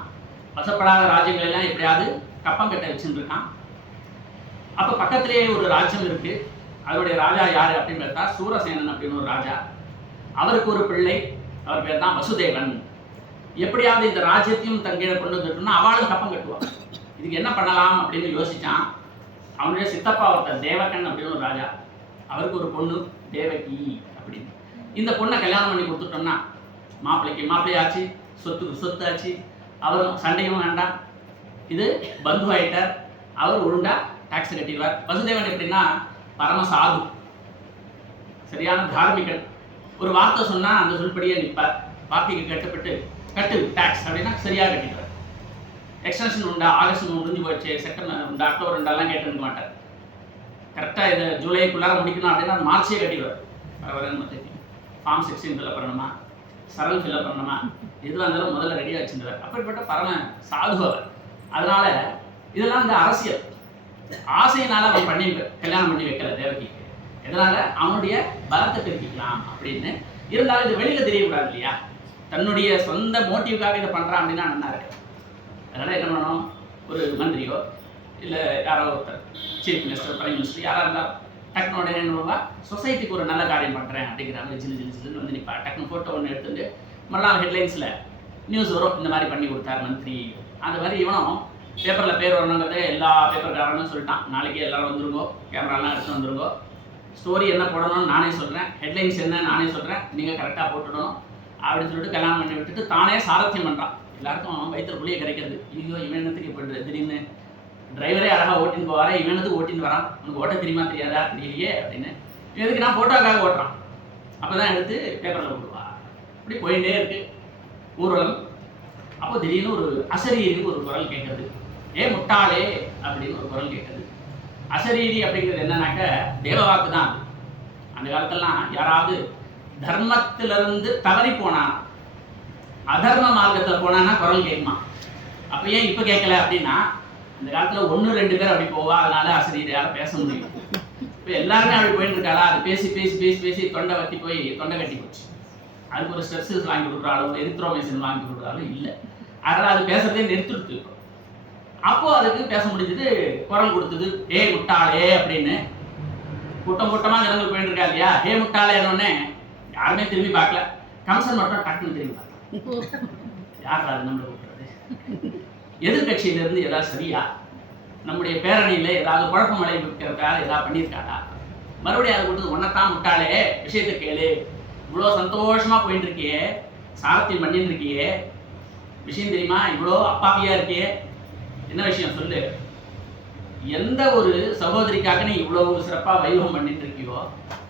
வசப்படாத ராஜ்யங்களெல்லாம் எப்படியாவது கப்பம் கட்ட வச்சுட்டு இருக்கான். அப்போ பக்கத்திலேயே ஒரு ராஜ்யம் இருக்கு. அதனுடைய ராஜா யாரு அப்படின்னு பார்த்தா சூரசேனன் அப்படின்னு ஒரு ராஜா. அவருக்கு ஒரு பிள்ளை, அவர் பேர் தான் வசுதேவன். எப்படியாவது இந்த ராஜ்யத்தையும் தங்கீழ கொண்டு வந்துட்டோம்னா அவளும் கப்பம் கட்டுவான். இதுக்கு என்ன பண்ணலாம் அப்படின்னு யோசிச்சான். அவனுடைய சித்தப்பா ஒருத்தர் தேவகன் அப்படின்னு ஒரு ராஜா. அவருக்கு ஒரு பொண்ணு தேவகி அப்படின்னு. இந்த பொண்ணை கல்யாணம் பண்ணி கொடுத்துட்டோம்னா மாப்பிள்ளைக்கு மாப்பிள்ளையாச்சு, சொத்துக்கு சொத்து ஆச்சு, அவரும் சண்டையும் வேண்டாம், இது பந்து ஆயிட்டார், அவர் ஒழுங்கா டாக்ஸ் கட்டிடுவார். வசுதேவன் எப்படின்னா பரம சாது, சரியான தார்மிகன். ஒரு வார்த்தை சொன்னா அந்த சொல்படியே நிற்பார். வார்த்தைக்கு கட்டுப்பட்டு கட்டு டாக்ஸ் அப்படின்னா சரியாக கட்டிடுவார். எக்ஸ்டென்ஷன் உண்டா, ஆகஸ்ட் முடிஞ்சு போச்சு, செப்டம்பர் உண்டா, அக்டோபர் உண்டாலாம் கேட்டுருக்க மாட்டார். கரெக்டாக இதை ஜூலைக்குள்ளார முடிக்கணும் அப்படின்னா மார்ச்சே கட்டிடுவார். பரவாயில்ல, ஃபார்ம் 16 ஃபில்அப் பண்ணணுமா, சரல் ஃபில்அப் பண்ணணுமா, எதுவாக இருந்தாலும் முதல்ல ரெடியாக வச்சுருவார். அப்படிப்பட்ட பரம சாது அவர். அதனால இதெல்லாம் இந்த அரசியல் ஆசையினால அவன் பண்ணி கல்யாணம் பண்ணி வைக்கல தேவகிக்கு. எதனால அவனுடைய பலத்தை பெருக்கிக்கலாம் அப்படின்னு. இருந்தாலும் இது வெளியில தெரியக்கூடாது இல்லையா, தன்னுடைய சொந்த மோட்டிவுக்காக இதை பண்றான் அப்படின்னா நல்லா இருக்கு. அதனால என்ன பண்ணணும், ஒரு மந்திரியோ இல்லை யாரோ ஒருத்தர் சீஃப் மினிஸ்டர், பிரைம் மினிஸ்டர் யாராக இருந்தால் டக்குனு உடனே என்னவா சொசைட்டிக்கு ஒரு நல்ல காரியம் பண்ணுறேன் அப்படிங்கிறாங்க. ஜில்லுன்னு வந்து நிற்பா. டக்குனு ஃபோட்டோ ஒன்று எடுத்துட்டு மறுநாள் ஹெட்லைன்ஸில் நியூஸ் வரும், இந்த மாதிரி பண்ணி கொடுத்தார் மந்திரி. அந்த மாதிரி இவனும் பேப்பரில் பேர் வரணுங்கிறத எல்லா பேப்பர்காரனும் சொல்லிட்டான். நாளைக்கு எல்லோரும் வந்துருங்கோ, கேமராலாம் எடுத்து வந்துருங்கோ, ஸ்டோரி என்ன போடணும்னு நானே சொல்கிறேன், ஹெட்லைன்ஸ் என்ன நானே சொல்கிறேன், நீங்கள் கரெக்டாக போட்டுடணும் அப்படின்னு சொல்லிட்டு கல்யாணம் பண்ணி விட்டுட்டு தானே சாரத்தியம் பண்ணுறான். எல்லாருக்கும் வயிற்றுக்குள்ளேயே கிடைக்கிறது. ஐயோ இவன் என்னத்துக்கு இப்போ திடீர்னு டிரைவரே அழகாக ஓட்டின்னு போவாரே, இவனத்துக்கு ஓட்டின்னு வரான், உனக்கு ஓட்ட தெரியுமா தெரியாதா தெரியலையே அப்படின்னு. எதுக்கு நான் ஃபோட்டோக்காக ஓட்டுறான். அப்போ தான் எடுத்து பேப்பரில் போடுவா. இப்படி போயிட்டே இருக்கு ஊர்வலம். அப்போ திடீர்னு ஒரு அசரீரின்னு ஒரு குரல் கேட்குறது. ஏ முட்டாளே அப்படின்னு ஒரு குரல் கேட்குறது. அசரீரி அப்படிங்கிறது என்னன்னாக்க தேவவாக்கு தான். அந்த காலத்திலலாம் யாராவது தர்மத்திலிருந்து தவறி போனான், அதர்ம மார்க்கத்தில் போனான்னா குரல் கேட்குமா. அப்போ ஏன் இப்போ கேட்கல அப்படின்னா, அந்த காலத்தில் 1-2 பேர் அப்படி போவா, அதனால அசரீரியால் பேச முடியும். இப்போ எல்லாருமே அப்படி போயிட்டு இருக்காளா, அது பேசி பேசி பேசி பேசி தொண்டை வத்தி போய் தொண்டை கட்டி போச்சு. அதுக்கு ஒரு ஸ்ட்ரெஸ்ஸஸ் வாங்கி கொடுக்குறாலும் எரித்ரோமைசின் வாங்கி கொடுக்குறாலும் இல்லை. அதனால் அது பேசுறதே நிறுத்திடுத்து. அப்போ அதுக்கு பேச முடிஞ்சது, குரல் கொடுத்தது ஏ முட்டாளே அப்படின்னு. கூட்டம் கூட்டமாக ஜனங்கள் போயிட்டு இருக்கா இல்லையா, ஏ முட்டாளேன்னு யாருமே திரும்பி பார்க்கல. கம்சன் மட்டும் டக்குன்னு திரும்பி பார்க்கலாம். யார் அது நம்மளை கூப்பிடுறது, எதிர்கட்சியிலிருந்து ஏதாவது சரியா, நம்முடைய பேரணியில் ஏதாவது குழப்பம் விளைவிக்கிறதுக்காக ஏதாவது பண்ணியிருக்காடா, மறுபடியும் அதை கொடுத்து ஒன்னத்தான் முட்டாளே விஷயத்தை கேளு, இவ்வளோ சந்தோஷமாக போயிட்டு இருக்கியே, சாரத்தியம் பண்ணிட்டு இருக்கியே, விஷயம் தெரியுமா, இவ்வளோ அப்பாவியா இருக்கியே, என்ன விஷயம் சொல்லு. எந்த ஒரு சகோதரிக்காக நீ இவ்வளவு சிறப்பாக வைபவம் பண்ணிட்டு இருக்கியோ,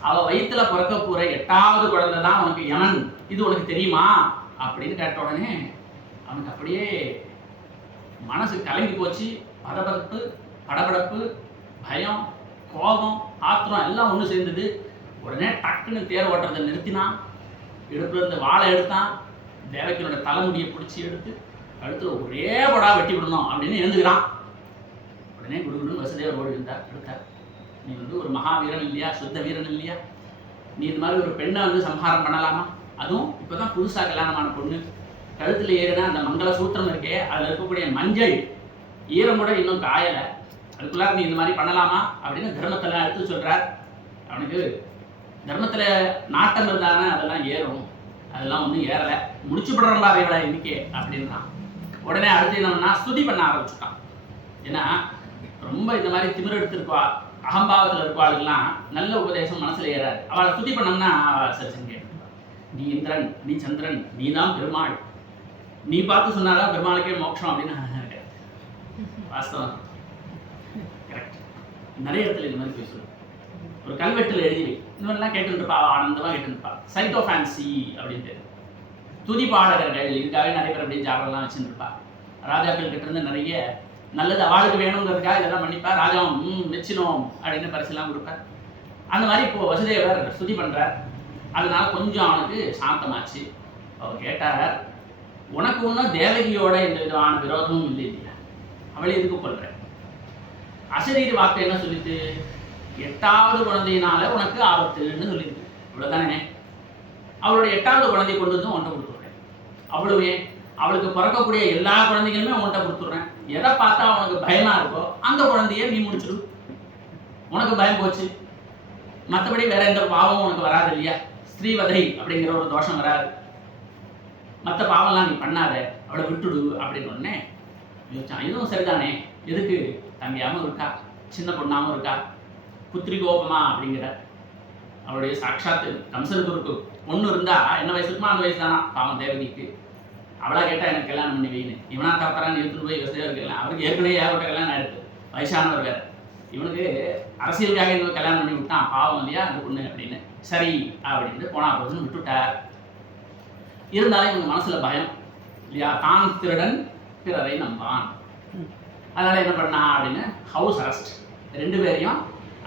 அவ வயிற்றுல பிறக்க போற 8வது குழந்தை தான் உனக்கு யமன், இது உனக்கு தெரியுமா அப்படின்னு கேட்ட உடனே அவனுக்கு அப்படியே மனசு கலங்கி போச்சு. படபடப்பு, படபடப்பு, பயம், கோபம், ஆத்திரம் எல்லாம் ஒன்று சேர்ந்தது. உடனே டக்குன்னு தேர் ஓட்டுறதை நிறுத்தினான், இடுப்புல இருந்து வாழை எடுத்தான், தேவகியோட தலைமுடியை பிடிச்சி எடுத்து அடுத்து ஒரே படா வெட்டி விடணும் அப்படின்னு எழுந்துக்கிறான். உடனே குடுகுடுன்னு வசுதேவர் ஓடி எடுத்தார். நீ ஒரு மகாவீரன் இல்லையா, சுத்த வீரன் இல்லையா, நீ இந்த மாதிரி ஒரு பெண்ணை சம்ஹாரம் பண்ணலாமா? அதுவும் இப்போதான் புதுசாக கல்யாணமான பொண்ணு, கழுத்தில் ஏறினா அந்த மங்கள சூத்திரம் இருக்கே, அதில் இருக்கக்கூடிய மஞ்சள் ஈரம் கூட இன்னும் காயலை, அதுக்குள்ளார நீ இந்த மாதிரி பண்ணலாமா அப்படின்னு தர்மத்தில் எடுத்து சொல்கிறார். அவனுக்கு தர்மத்தில் நாட்டம் இருந்தானே அதெல்லாம் ஏறும், அதெல்லாம் ஒன்றும் ஏறலை, முடிச்சு விடுறோம்பா அவைகளை இன்னைக்கே அப்படின்றான். உடனே அடுத்து என்னன்னா ஸ்துதி பண்ண ஆரம்பிச்சுட்டான். ஏன்னா ரொம்ப இந்த மாதிரி திமிர் எடுத்திருக்கா, அகம்பாவத்தில் இருப்பாளுக்கெல்லாம் நல்ல உபதேசம் மனசில் ஏறாது. அவளை ஸ்துதி பண்ணோம்னா சரி சரி கேட்டுருப்பா, நீ இந்திரன், நீ சந்திரன், நீ தான் பெருமாள், நீ பார்த்து சொன்னாதான் பெருமாளுக்கே மோட்சம் அப்படின்னு வாஸ்தவம். கரெக்ட். நிறைய இடத்துல இந்த மாதிரி போய் சொல்லு. ஒரு கல்வெட்டில் எழுதி இந்த மாதிரிலாம் கேட்டுருப்பா, ஆனந்தமாக கேட்டுருப்பா. சைட்டோ ஃபேன்சி அப்படின்ட்டு துதி பாடகர்கள் இதுக்காகவே நிறைய பேர் அப்படியே ஜாபெல்லாம் வச்சுருப்பா. ராஜாக்கள் கிட்ட இருந்து நிறைய நல்லது அவளுக்கு வேணுங்கிறதுக்காக இதெல்லாம் பண்ணிப்பா. ராஜாவும் வச்சினோம் அப்படின்னு பரிசெல்லாம் கொடுப்பார். அந்த மாதிரி இப்போ வசுதேவர் ஸ்துதி பண்ணுறார். அதனால கொஞ்சம் அவனுக்கு சாந்தமாச்சு. அவர் கேட்டார், உனக்கு ஒன்றும் தேவகியோட எந்த விதமான விரோதமும் இல்லை இல்லையா, அவளை எதுக்கு கொள்ற? அசரீரி வார்த்தை என்ன சொல்லிட்டு, 8வது குழந்தையினால உனக்கு ஆபத்துன்னு சொல்லியிருக்கு, இவ்வளோதானே. அவளுடைய 8வது குழந்தைய கொண்டு வந்து உன்ட்ட கொடுத்துட்றேன். அவ்வளவே அவளுக்கு பிறக்கக்கூடிய எல்லா குழந்தைகளுமே உன்ட்ட கொடுத்துட்றேன். எதை பார்த்தா உனக்கு பயமா இருக்கோ அந்த குழந்தைய நீ முடிச்சிடு, உனக்கு பயம் போச்சு. மற்றபடி வேற எந்த பாவமும் உனக்கு வராது இல்லையா, ஸ்ரீவதை அப்படிங்கிற ஒரு தோஷம் வராது. மற்ற பாவம்லாம் நீ பண்ணாத, அவளை விட்டுடு அப்படின்னு உடனே யோசிச்சான். இதுவும் சரிதானே, எதுக்கு தம்பியாமல் இருக்கா, சின்ன பொண்ணாமல் இருக்கா, புத்திரி கோபமா அப்படிங்கிற அவளுடைய சாட்சாத்து கம்சனுக்கு இருக்கு. பொண்ணு இருந்தா என்ன வயசு இருக்குமா அந்த வயசு தானா பாவம் தேவதிக்கு. அவளா கேட்டா எனக்கு கல்யாணம் பண்ணி வைன்னு இவனா தாப்பறான்னு எடுத்துட்டு போய் வசதியாக இருக்கலாம். அவருக்கு ஏற்கனவே ஏகப்பட்ட கல்யாணம் ஆயிடுது, வயசானவர் வேற. இவனுக்கு அரசியலுக்காக இன்னும் கல்யாணம் பண்ணி விட்டான், பாவம் இல்லையா அந்த பொண்ணு அப்படின்னு. சரி அப்படின்னு போனா போதுன்னு விட்டுட்டார். இருந்தாலும் இவங்க மனசுல பயம் இல்லையா, தான் திருடன் பிறரை நம்பான். அதனால என்ன பண்ணா அப்படின்னு ஹவுஸ் அரெஸ்ட், 2 பேரையும்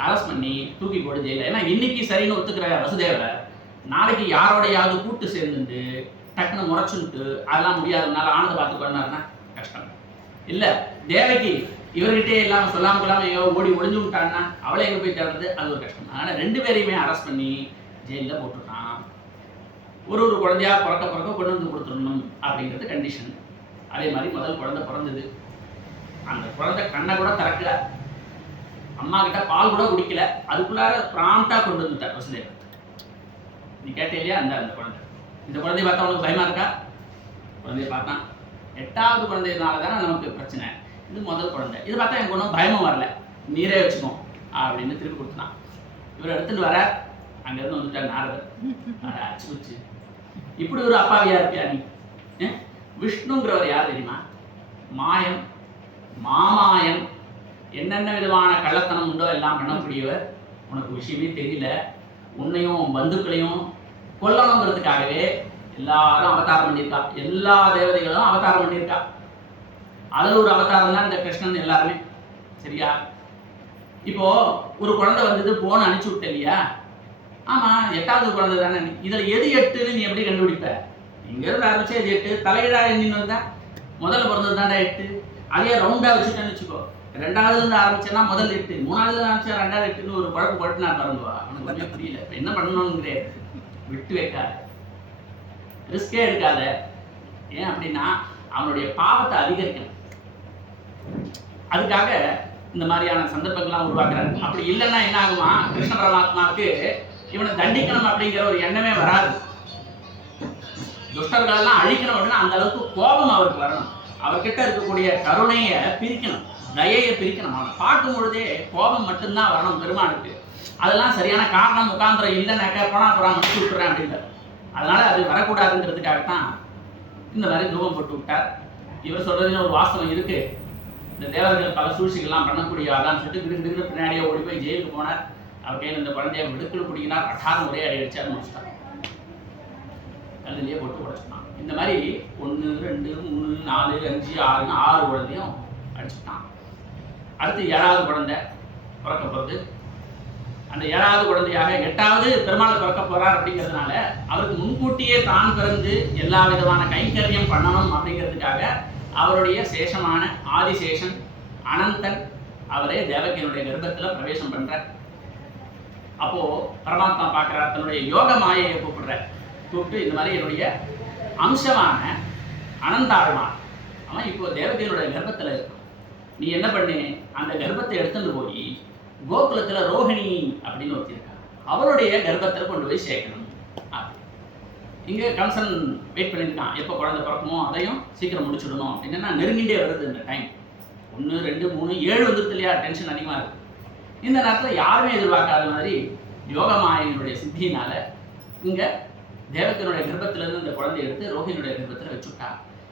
அரெஸ்ட் பண்ணி தூக்கி போட்டு ஜெயில. ஏன்னா இன்னைக்கு சரின்னு ஒத்துக்கிற வசுதேவர் நாளைக்கு யாரோடையாவது கூட்டு சேர்ந்துட்டு டக்குன்னு முறைச்சுட்டு அதெல்லாம் முடியாததுனால ஆனந்த பார்த்து பண்ணாருன்னா கஷ்டம் இல்லை. தேவகி இவர்கிட்டே இல்லாமல் சொல்லாமல் கொள்ளாமல் ஓடி ஒளிஞ்சு விட்டான்னா அவளை எங்கே போய் தேடுறது, அது ஒரு கஷ்டம். அதனால் 2 பேரையுமே அரெஸ்ட் பண்ணி ஜெயிலில் போட்டுட்டான். ஒரு குழந்தையா பிறக்க கொண்டு வந்து கொடுத்துடணும் அப்படிங்கிறது கண்டிஷன். அதே மாதிரி முதல் குழந்தை பிறந்தது. அந்த குழந்தை கண்ணை கூட திறக்கல, அம்மா கிட்ட பால் கூட குடிக்கல, அதுக்குள்ளார பிராண்டா கொண்டு வந்துட்டார் வசுதேவர். நீ கேட்டே இல்லையா அந்த குழந்தை. இந்த குழந்தைய பார்த்தா உனக்கு பயமா இருக்கா? குழந்தைய பார்த்தான். 8வது குழந்தைனால தானே நமக்கு பிரச்சனை, இது முதல் குழந்தை. இது பார்த்தா எனக்கு ஒன்றும் பயமும் வரல, நீரே வச்சுக்கோ அப்படின்னு திருப்பி கொடுத்தான். இவர் எடுத்துட்டு வர அங்கேருந்து வந்துட்டார் நாரதர். அச்சு இப்படி ஒரு அப்பாவியா இருப்பியா நீ? விஷ்ணுங்கிறவர் யார் தெரியுமா? மாயன், மாமாயன், என்னென்ன விதமான கள்ளத்தனம் உண்டோ எல்லாம் பண்ணக்கூடியவர். உனக்கு விஷயமே தெரியல. உன்னையும் பந்துக்களையும் கொல்லணுங்கிறதுக்காகவே எல்லாரும் அவதாரம் பண்ணியிருக்கா, எல்லா தேவதைகளும் அவதாரம் பண்ணியிருக்கா. அதில் ஒரு அவதாரம் தான் இந்த கிருஷ்ணன் எல்லாருமே. சரியா? இப்போ ஒரு குழந்தை வந்தது, போன அனுப்பிச்சு விட்ட இல்லையா? ஆமா, 8வது குழந்தை தானே. இதில் எது 8ன்னு நீ எப்படி கண்டுபிடிப்ப? இங்கிருந்து ஆரம்பிச்சு அது 8, தலையிடா எண்ணின்னு வந்தா முதல்ல பிறந்தது தாண்டா 8. அதையே ரவுண்டா வச்சுட்டேன்னு வச்சுக்கோ. 2வதுலேருந்து ஆரம்பிச்சேன்னா முதல் 8, 3வதுலேருந்து ஆரம்பிச்சா 2வது 8ன்னு ஒரு குழப்பு நான் பிறந்துவா. அவனுக்கு கொஞ்சம் புரியல. இப்போ என்ன பண்ணணுங்கிற விட்டு வைக்காத, ரிஸ்கே எடுக்காத. ஏன் அப்படின்னா அவனுடைய பாவத்தை அதிகரிக்கணும். அதுக்காக இந்த மாதிரியான சந்தர்ப்பங்கள்லாம் உருவாக்குறாரு. அப்படி இல்லைன்னா என்ன ஆகுமா, கிருஷ்ண பரமாத்மாவுக்கு இவனை தண்டிக்கணும் அப்படிங்கிற ஒரு எண்ணமே வராது. துஷ்டர்களெல்லாம் அழிக்கணும் அப்படின்னா அந்த அளவுக்கு கோபம் அவருக்கு வரணும். அவர்கிட்ட இருக்கக்கூடிய கருணையை பிரிக்கணும், தயையை பிரிக்கணும். அவனை பார்க்கும் பொழுதே கோபம் மட்டும்தான் வரணும் பெருமானுக்கு. அதெல்லாம் சரியான காரணம் முகாந்திரம் இல்லைன்னாக்கா போனா முடிச்சு விட்டுறேன் அப்படின்றார். அதனால அது வரக்கூடாதுங்கிறதுக்காகத்தான் இந்த மாதிரி தூபம் போட்டு விட்டார். இவர் சொல்றதுன்னு ஒரு வாஸ்தவம் இருக்கு. இந்த தேவர்கள் பல சூழ்ச்சிகள்லாம் பண்ணக்கூடிய அதான் சொல்லிட்டு கிடுக்கிட்டு பின்னாடியே ஓடி போய் ஜெயிலுக்கு போனார். அவர் கையில் இந்த குழந்தைய விடுக்கல் பிடிக்கினார். 18 ஒரே அடி அடிச்சார், முடிச்சிட்டார். கல்லுலேயே போட்டு உடைச்சிட்டான். இந்த மாதிரி 1, 2, 3, 4, 5, 6ன்னு 6 குழந்தையும் அடிச்சுட்டான். அடுத்து 7வது குழந்தை பிறக்க போகிறது. அந்த 7வது குழந்தையாக 8வது பெருமாள் பிறக்க போறார் அப்படிங்கிறதுனால அவருக்கு முன்கூட்டியே தான் பிறந்து எல்லா விதமான கைங்கரியம் பண்ணணும் அப்படிங்கிறதுக்காக அவருடைய சேஷமான ஆதிசேஷன் அனந்தன் அவரே தேவகியினுடைய கர்ப்பத்தில் பிரவேசம் பண்றார். அப்போ பரமாத்மா பார்க்கிறார், தன்னுடைய யோக மாயையை கூப்பிட்டு இந்த மாதிரி என்னுடைய அம்சமான அனந்தாழ்வான் அவன் இப்போ தேவகியினுடைய கர்ப்பத்தில் இருக்கான். நீ என்ன பண்ணு, அந்த கர்ப்பத்தை எடுத்துட்டு போய் கோகுலத்துல ரோஹிணி அப்படின்னு ஒருத்தி இருக்கா, அவருடைய கர்ப்பத்தில் கொண்டு போய் சேர்க்கணும். இங்க கம்சன் வெயிட் பண்ணியிருக்கான், எப்போ குழந்தை பிறக்குமோ அதையும் சீக்கிரம் முடிச்சுடணும் அப்படின்னு. நான் நெருங்கிட்டே வருது இந்த டைம், 1 2 3 7 வந்துருது இல்லையா, டென்ஷன் அதிகமாக இருக்கு. இந்த நேரத்தில் யாருமே எதிர்பார்க்காத மாதிரி யோகமாயினுடைய சித்தியினால இங்க தேவகனுடைய கர்ப்பத்திலிருந்து இந்த குழந்தைய எடுத்து ரோஹிணியுடைய கர்ப்பத்தில் வச்சுட்டா.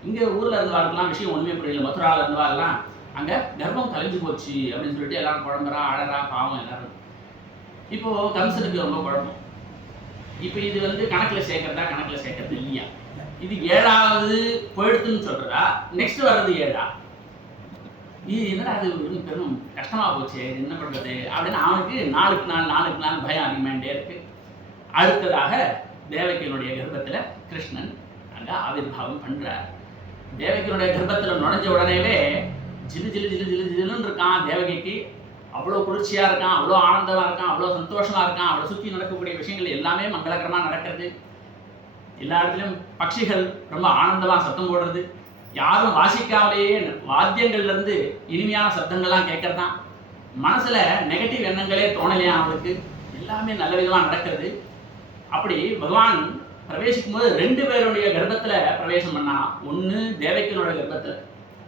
இங்க ஊர்ல இருந்து வாழ்க்கலாம் விஷயம் ஒண்ணுமே புரியல, மதுரால இருந்து வாழலாம் அங்க கர்ப்பம் கலைஞ்சு போச்சு அப்படின்னு சொல்லிட்டு எல்லாரும் குழம்புறா அழறா பாவம் எல்லாரும். இப்போ கம்சனுக்கு ரொம்ப குழம்பம். இப்போ இது கணக்குல சேர்க்கறது இல்லையா, இது 7வது போயிடுத்துன்னு சொல்றதா, நெக்ஸ்ட் வர்றது 7ஆ, இது என்னடா அது பெரும் கஷ்டமா போச்சு, என்ன பண்றது அப்படின்னு அவனுக்கு நாளுக்கு நாள் பயம் அதிகமாகிட்டே இருக்கு. அடுத்ததாக தேவகியினுடைய கர்ப்பத்துல கிருஷ்ணன் அங்க ஆவிர்வாவம் பண்றார். தேவகியினுடைய கர்ப்பத்துல நுழைஞ்ச உடனேவே ஜிலு ஜிலு ஜிலு ஜிலு ஜிலுன்னு இருக்கான். தேவகிக்கு அவ்வளோ குளிர்ச்சியா இருக்கான், அவ்வளோ ஆனந்தமா இருக்கான், அவ்வளோ சந்தோஷமா இருக்கான். அவளை சுற்றி நடக்கக்கூடிய விஷயங்கள் எல்லாமே மங்களகரமா நடக்கிறது. எல்லா இடத்துலையும் பட்சிகள் ரொம்ப ஆனந்தமா சத்தம் போடுறது, யாரும் வாசிக்காமலேயே வாத்தியங்கள்ல இருந்து இனிமையான சத்தங்கள்லாம் கேட்கறதான். மனசுல நெகட்டிவ் எண்ணங்களே தோணலையா அவளுக்கு, எல்லாமே நல்ல விதமா நடக்கிறது. அப்படி பகவான் பிரவேசிக்கும் போது 2 பேருடைய கர்ப்பத்துல பிரவேசம் பண்ணா. ஒன்று தேவகியினுடைய கர்ப்பத்துல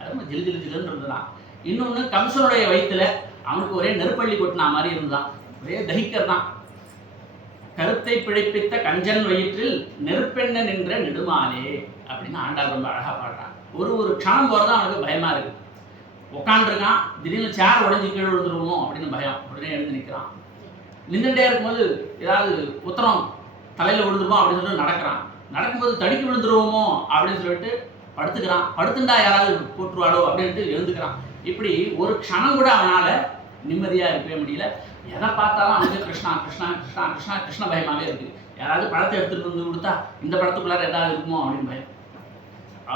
அது ஜிலு ஜிலு ஜிலுன்னு இருந்ததான், இன்னொன்று கம்சனுடைய வயிற்றுல அவனுக்கு ஒரே நெருப்பள்ளி கொட்டினா மாதிரி இருந்தான், ஒரே தகிக்கிறதான். கருத்தை பிழைப்பித்த கஞ்சன் வயிற்றில் நெருப்பெண்ண நின்ற நெடுமாலே அப்படின்னு ஆண்டாள் ரொம்ப அழகா பாடுறான். ஒரு க்ஷணம் போறதான் அவனுக்கு பயமா இருக்கு. உட்காந்துருக்கான், திடீர்னு சேர் உடஞ்சி கீழே விழுந்துருவோமோ அப்படின்னு பயம். உடனே எழுந்து நிற்கிறான். நின்றுட்டே இருக்கும்போது ஏதாவது உத்தரம் தலையில விழுந்துருவோம் அப்படின்னு சொல்லிட்டு நடக்கிறான். நடக்கும்போது தடுக்கி விழுந்துருவோமோ அப்படின்னு சொல்லிட்டு படுத்துக்கிறான். படுத்துண்டா யாராவது போட்டுருவாளோ அப்படின்ட்டு எழுந்துக்கிறான். இப்படி ஒரு க்ஷணம் கூட அவனால நிம்மதியா இருக்கவே முடியல. எதை பார்த்தாலும் அவனுக்கு கிருஷ்ணா கிருஷ்ணா கிருஷ்ணா கிருஷ்ணா கிருஷ்ண பயமாவே இருக்கு. யாராவது பழத்தை எடுத்துட்டு வந்து கொடுத்தா இந்த பழத்துக்குள்ளார ஏதாவது இருக்குமோ அப்படின்னு பயம்.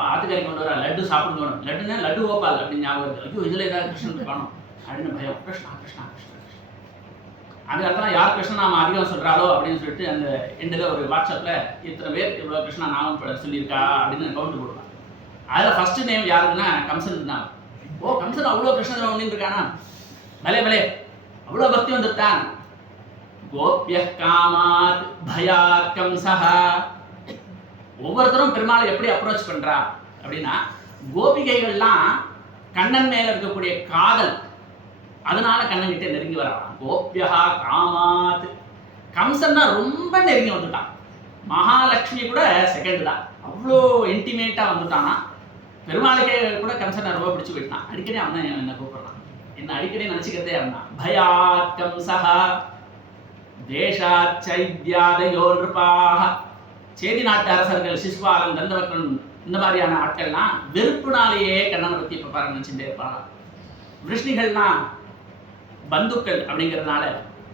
ஆத்துக்கறி கொண்டு வர லட்டு சாப்பிடுங்க, லட்டுன்னா லட்டு கோபால் அப்படின்னு ஞாபகம் இருக்கு. ஐயோ இதுல ஏதாவது கிருஷ்ணன் காணும் அப்படின்னு பயம். கிருஷ்ணா கிருஷ்ணா கிருஷ்ணா அந்த இடத்துல யார் கிருஷ்ணன் நாம அதிகம் சொல்றாளோ அப்படின்னு சொல்லிட்டு அந்த எண்டில் ஒரு வாட்ஸ்அப்ல இத்தனை பேர் இவ்வளோ கிருஷ்ணா நாமம் சொல்லியிருக்கா அப்படின்னு கவுண்ட் போடுவான். அதில் ஃபர்ஸ்ட் நேம் யாருக்குன்னா கம்சன் தான். ஓ கம்சன் அவ்வளோ கிருஷ்ணன் ஒன்றின்னு இருக்கானா, பலே பலே அவ்வளோ பக்தி வந்துட்டான். கோபிய காமாத் பயாத் கம்சஹ. ஒவ்வொருத்தரும் பெருமாளை எப்படி அப்ரோச் பண்றா அப்படின்னா, கோபிகைகள்லாம் கண்ணன் மேல இருக்கக்கூடிய காதல் அதனால கண்ணன் கிட்ட நெருங்கி வரான். கோபியா காமாத். கம்சன் தான் ரொம்ப நெருங்கி வந்துட்டான். மகாலட்சுமி கூட செகண்ட் தான், அவ்வளோ இன்டிமேட்டா வந்துட்டானா. பெருமாளுக்கே கூட கம்சனை ரொம்ப பிடிச்சு போயிட்டான். அடிக்கடி அவன் தான் என்ன கூப்பிடுறான், என்ன அடிக்கடி நினைச்சுக்கிறதே இருந்தான். பயாத் கம்சஹ தேசாத் சைத்யாதயோ நிருபாஹ. சேதி நாட்டு அரசர்கள் சிசுபாலன் தந்தவக்கன் இந்த மாதிரியான ஆட்கள்லாம் வெறுப்புனாலேயே கண்ணனை பத்தி இப்ப பாரு நினைச்சுட்டே இருப்பாங்க. விஷ்ணிகள்னா பந்துக்கள் அப்படிங்கிறதுனால